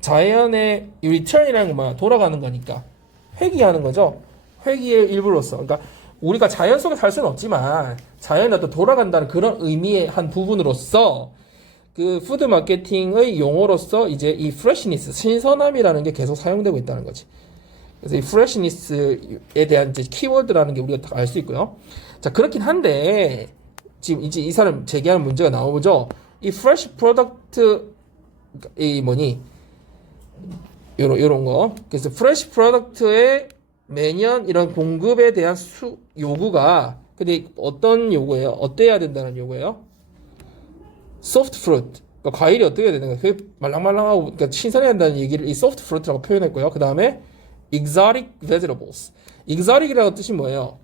자연의 return이라는 건 뭐야? 돌아가는 거니까 회귀하는 거죠. 회귀의 일부로서. 그러니까 우리가 자연 속에 살 수는 없지만 자연에 어떤 돌아간다는 그런 의미의 한 부분으로서 그 푸드 마케팅의 용어로서 이제 이 freshness, 신선함이라는 게 계속 사용되고 있다는 거지. 그래서 이 freshness에 대한 이제 키워드라는 게 우리가 다 알 수 있고요. 자, 그렇긴 한데 지금 이제 이 사람 제기하는 문제가 나오죠. 이 fresh product 이 뭐니? 요런 거. 그래서 fresh product의 매년 이런 공급에 대한 요구가 근데 어떤 요구예요? 어때야 된다는 요구예요? soft fruit. 그러니까 과일이 어떻게 해야 되는 거예요? 그게 말랑말랑하고 그러니까 신선해야 한다는 얘기를 이 soft fruit라고 표현했고요. 그 다음에 exotic vegetables. exotic이라는 뜻이 뭐예요?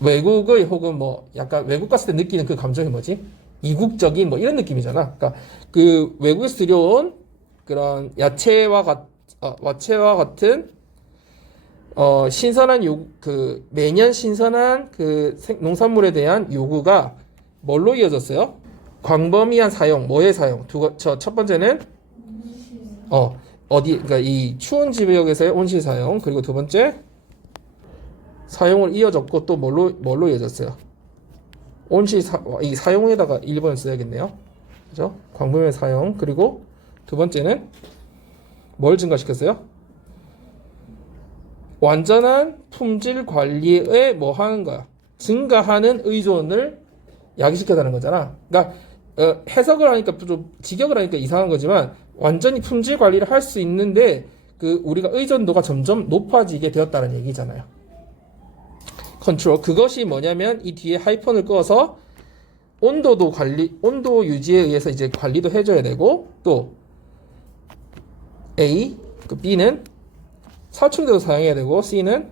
외국의 혹은 뭐 약간 외국 갔을 때 느끼는 그 감정이 뭐지? 이국적인 뭐 이런 느낌이잖아. 그러니까 그 외국에서 들여온 그런 야채와 같은 신선한 그 매년 신선한 그 농산물에 대한 요구가 뭘로 이어졌어요? 광범위한 사용, 뭐의 사용? 첫 번째는 그러니까 이 추운 지역에서의 온실 사용, 그리고 두 번째 사용을 이어졌고 또 뭘로 이어졌어요? 이 사용에다가 1번을 써야겠네요. 그죠? 광범위한 사용, 그리고 두 번째는 뭘 증가시켰어요? 완전한 품질 관리에 뭐 하는 거야? 증가하는 의존을 야기시켰다는 거잖아. 그러니까 해석을 하니까 좀 직역을 하니까 이상한 거지만 완전히 품질 관리를 할 수 있는데 그 우리가 의존도가 점점 높아지게 되었다는 얘기잖아요. 컨트롤, 그것이 뭐냐면 이 뒤에 하이펀을 꺼서 온도 유지에 의해서 이제 관리도 해줘야 되고 또 A, 그 B는 살충제도 사용해야 되고 C는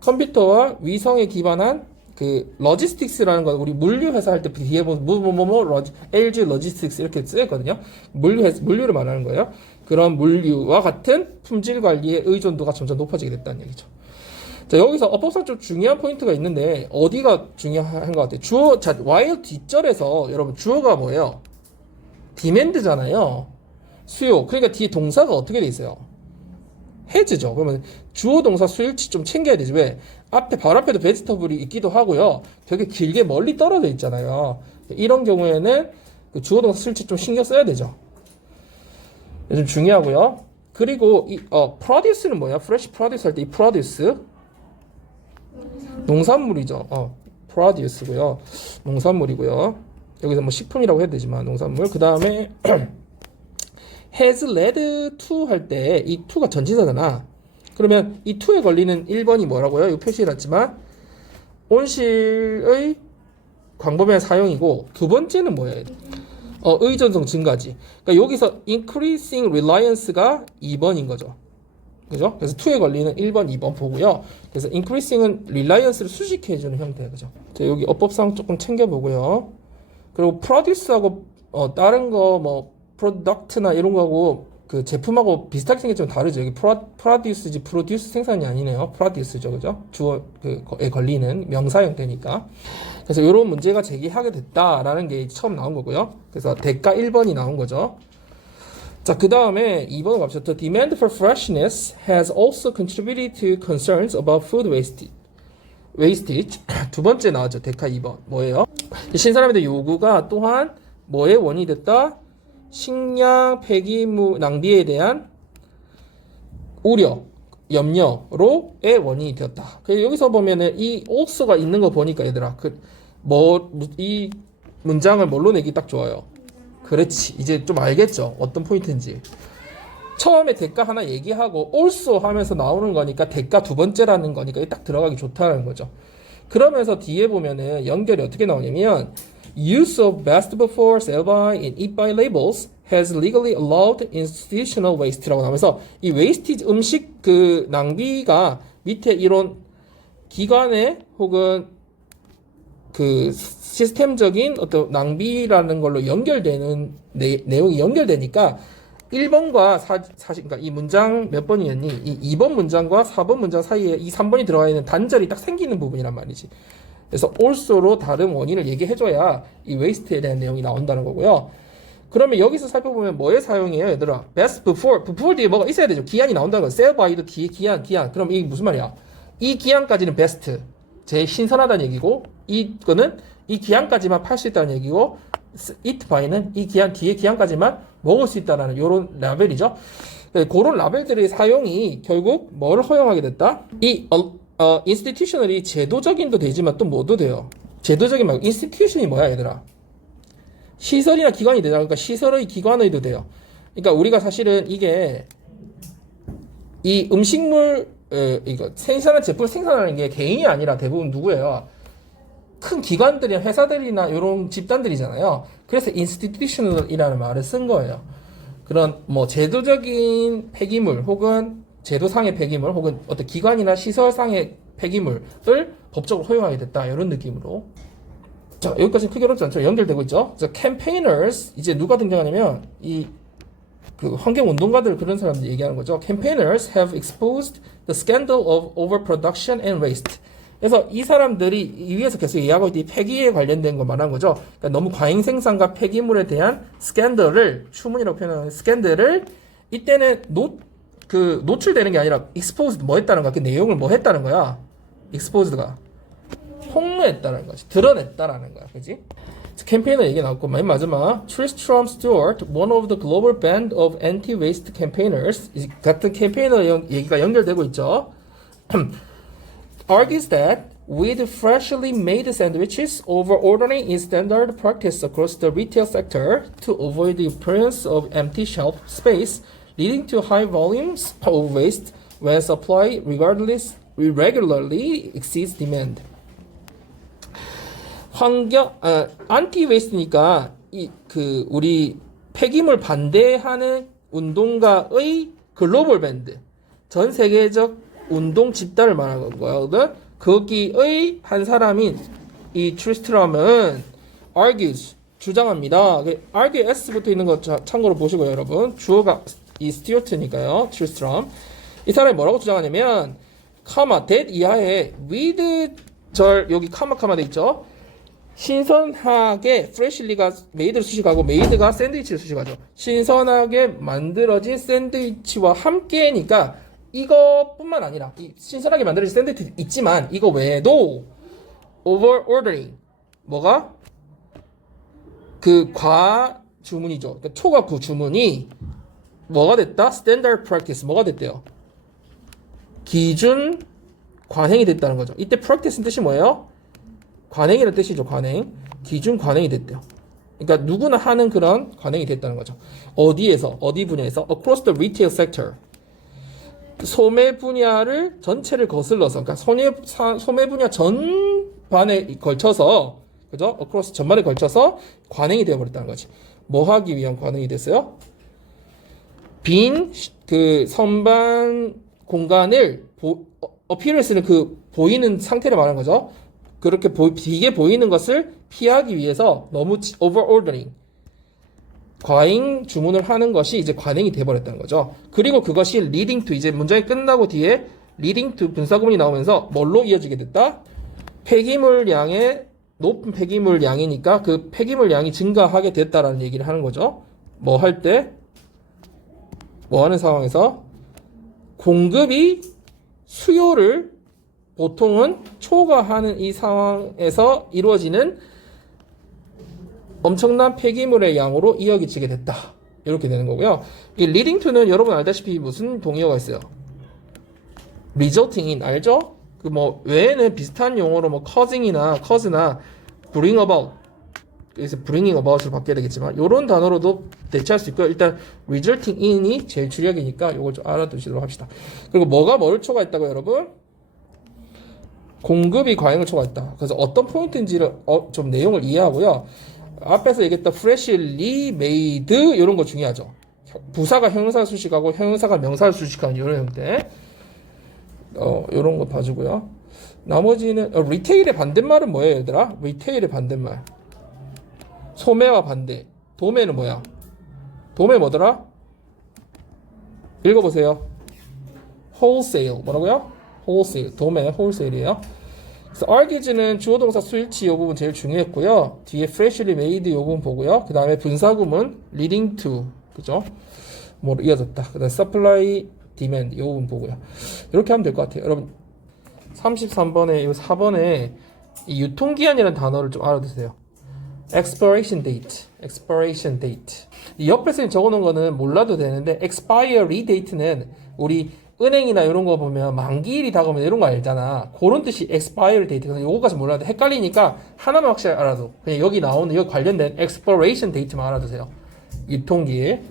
컴퓨터와 위성에 기반한 그 로지스틱스라는 건 우리 물류 회사 할 때 뒤에 보면 LG 로지스틱스 이렇게 쓰였거든요. 물류를 말하는 거예요. 그런 물류와 같은 품질 관리의 의존도가 점점 높아지게 됐다는 얘기죠. 자, 여기서 어법상 좀 중요한 포인트가 있는데 어디가 중요한 것 같아요? while 뒷절에서 여러분 주어가 뭐예요? demand잖아요. 수요. 그러니까 뒤에 동사가 어떻게 돼 있어요? has죠. 그러면 주어 동사 수일치 좀 챙겨야 되지. 왜? 바로 앞에도 베지터블이 있기도 하고요. 되게 길게 멀리 떨어져 있잖아요. 이런 경우에는 그 주어 동사 수일치 좀 신경 써야 되죠. 좀 중요하고요. 그리고 이 produce는 뭐야? fresh produce 할 때 이 produce 농산물이죠. produce고요. 농산물이고요. 여기서 뭐 식품이라고 해야 되지만 농산물. 그 다음에 has led to 할 때 이 to가 전치사잖아. 그러면 이 to에 걸리는 1번이 뭐라고요? 이거 표시해놨지만 온실의 광범위한 사용이고, 두 번째는 뭐예요? 의존성 증가지. 그러니까 여기서 increasing reliance가 2번인 거죠. 그죠? 그래서 2에 걸리는 1번, 2번 보고요. 그래서 increasing은 reliance를 수식해주는 형태. 그죠? 자, 여기 어법상 조금 챙겨보고요. 그리고 produce하고, 다른 거, 뭐, product나 이런 거하고, 그 제품하고 비슷하게 생겼지만 다르죠. 여기 produce지, produce 생산이 아니네요. produce죠. 그죠? 주어에 걸리는 명사 형태니까. 그래서 이런 문제가 제기하게 됐다라는 게 처음 나온 거고요. 그래서 대가 1번이 나온 거죠. 자, 그 다음에 2번으로 갑시다. The demand for freshness has also contributed to concerns about food wastage. 두 번째 나왔죠. 대가 2번. 뭐예요? 신사람들의 요구가 또한 뭐의 원인이 됐다? 식량 폐기물 낭비에 대한 우려, 염려로의 원인이 되었다. 그래서 여기서 보면은 이 also가 있는 거 보니까 얘들아, 이 문장을 뭘로 내기 딱 좋아요. 그렇지. 이제 좀 알겠죠? 어떤 포인트인지. 처음에 대가 하나 얘기하고 also 하면서 나오는 거니까 대가 두 번째라는 거니까 딱 들어가기 좋다는 거죠. 그러면서 뒤에 보면은 연결이 어떻게 나오냐면 use of best before, sell by, and eat by labels has legally allowed institutional waste라고 나오면서 이 wastage 음식 그 낭비가 밑에 이런 기관에 혹은 그 시스템적인 어떤 낭비라는 걸로 연결되는 내용이 연결되니까 1번과 그러니까 이 문장 몇 번이었니? 이 2번 문장과 4번 문장 사이에 이 3번이 들어가 있는 단절이 딱 생기는 부분이란 말이지. 그래서 also로 다른 원인을 얘기해줘야 이 waste에 대한 내용이 나온다는 거고요. 그러면 여기서 살펴보면 뭐의 사용이에요, 얘들아? best before 뒤에 뭐가 있어야 되죠. 기한이 나온다는 거예요. sell by도 뒤에 기한. 그럼 이게 무슨 말이야? 이 기한까지는 best, 제일 신선하다는 얘기고, 이거는 이 기한까지만 팔 수 있다는 얘기고, eat by는 이 기한 뒤에 기한까지만 먹을 수 있다는 이런 라벨이죠. 그런 라벨들의 사용이 결국 뭘 허용하게 됐다? 이 institutionally 제도적인도 되지만 또 뭐도 돼요? 제도적인 말고 institution이 뭐야, 얘들아? 시설이나 기관이 되잖아. 그러니까 시설의 기관의도 돼요. 그러니까 우리가 사실은 이게 이 음식물 이거 생산한 제품을 생산하는 게 개인이 아니라 대부분 누구예요? 큰 기관들이나 회사들이나 이런 집단들이잖아요. 그래서 institutional이라는 말을 쓴 거예요. 그런 뭐 제도적인 폐기물 혹은 제도상의 폐기물 혹은 어떤 기관이나 시설상의 폐기물을 법적으로 허용하게 됐다. 이런 느낌으로. 자, 여기까지 크게 어렵지 않죠? 연결되고 있죠? 자, campaigners, 이제 누가 등장하냐면, 그 환경운동가들 그런 사람들 얘기하는 거죠. Campaigners have exposed the scandal of overproduction and waste. 그래서 이 사람들이 이 위에서 계속 얘기하고 있던 이 폐기에 관련된 거 말하는 거죠. 그러니까 너무 과잉 생산과 폐기물에 대한 스캔들을, 추문이라고 표현하는 스캔들을, 이때는 노출되는 게 아니라 exposed 뭐 했다는 거야? 그 내용을 뭐 했다는 거야? exposed가. 폭로했다는 거지. 드러냈다라는 거야. 그지? 캠페인어 얘기 나왔고, 맨 마지막 Tristram Stewart, one of the global band of anti-waste campaigners 같은 캠페인어 얘기가 연결되고 있죠. argues that with freshly made sandwiches, over-ordering is standard practice across the retail sector to avoid the appearance of empty shelf space, leading to high volumes of waste when supply regularly exceeds demand. 안티 웨이스트니까 우리 폐기물 반대하는 운동가의 글로벌 밴드, 전 세계적 운동 집단을 말하는 거거든. 거기의 한 사람인 이 트리스트럼은 argues 주장합니다. argue s부터 있는 거 참고로 보시고요, 여러분. 주어가 이 스튜어트니까요, 트리스트럼. 이 사람이 뭐라고 주장하냐면, that 이하에 with 여기 카마 돼 있죠. 신선하게 freshly가 메이드를 수식하고 메이드가 샌드위치를 수식하죠. 신선하게 만들어진 샌드위치와 함께니까 이것뿐만 아니라 신선하게 만들어진 샌드위치 있지만 이거 외에도 over ordering 뭐가 그 과 주문이죠. 그러니까 초과 주문이 뭐가 됐다? standard practice 뭐가 됐대요? 기준 관행이 됐다는 거죠. 이때 practice는 뜻이 뭐예요? 관행이라는 뜻이죠. 관행. 기준 관행이 됐대요. 그러니까 누구나 하는 그런 관행이 됐다는 거죠. 어디에서? 어디 분야에서? Across the retail sector. 소매 분야를 전체를 거슬러서, 그러니까 소매 분야 전 전반에 걸쳐서 그죠? across 전반에 걸쳐서 관행이 되어버렸다는 거지. 뭐 하기 위한 관행이 됐어요? 빈 그 선반 공간을 appearance는 그 보이는 상태를 말하는 거죠. 그렇게 비게 보이는 것을 피하기 위해서 너무 overordering 과잉 주문을 하는 것이 이제 관행이 돼버렸다는 거죠. 그리고 그것이 leading to 이제 문장이 끝나고 뒤에 leading to 분사구문이 나오면서 뭘로 이어지게 됐다? 폐기물량의 높은 폐기물량이니까 그 폐기물량이 증가하게 됐다라는 얘기를 하는 거죠. 뭐 할 때? 뭐 하는 상황에서? 공급이 수요를 보통은 초과하는 이 상황에서 이루어지는 엄청난 폐기물의 양으로 이어지게 됐다. 이렇게 되는 거고요. 이 leading to는 여러분 알다시피 무슨 동의어가 있어요? resulting in 알죠? 그 뭐 외에는 비슷한 용어로 뭐 cause나 bring about 그래서 bringing about으로 바뀌어야 되겠지만 이런 단어로도 대체할 수 있고요. 일단 resulting in이 제일 주력이니까 이걸 좀 알아두시도록 합시다. 그리고 뭐가 뭐를 초과했다고 여러분? 공급이 과잉을 초과했다. 그래서 어떤 포인트인지를 좀 내용을 이해하고요. 앞에서 얘기했던 freshly made 이런 거 중요하죠. 부사가 형용사 수식하고 형용사가 명사를 수식하는 이런 형태. 이런 거 봐주고요. 나머지는 리테일의 반대말은 뭐예요, 얘들아? 리테일의 반대말. 소매와 반대. 도매는 뭐야? 도매 뭐더라? 읽어보세요. wholesale 뭐라고요? wholesale. 도매 wholesale이에요. 그래서 argy는 주어동사 수일치 이 부분 제일 중요했고요. 뒤에 freshly made 이 부분 보고요. 그 다음에 분사구문 leading to 그죠? 뭐 이어졌다. 그 다음에 supply demand 이 부분 보고요. 이렇게 하면 될 것 같아요. 여러분 33번에 이 4번에 이 유통기한이라는 단어를 좀 알아두세요. expiration date. 이 옆에 적어놓은 거는 몰라도 되는데 expiry date는 우리 은행이나 이런 거 보면 만기일이 다가오면 이런 거 알잖아. 그런 뜻이 expiry date. 그래서 요거까지 몰라도 헷갈리니까 하나만 확실히 알아도 그냥 여기 나오는 여기 관련된 expiration date만 알아두세요. 유통기일.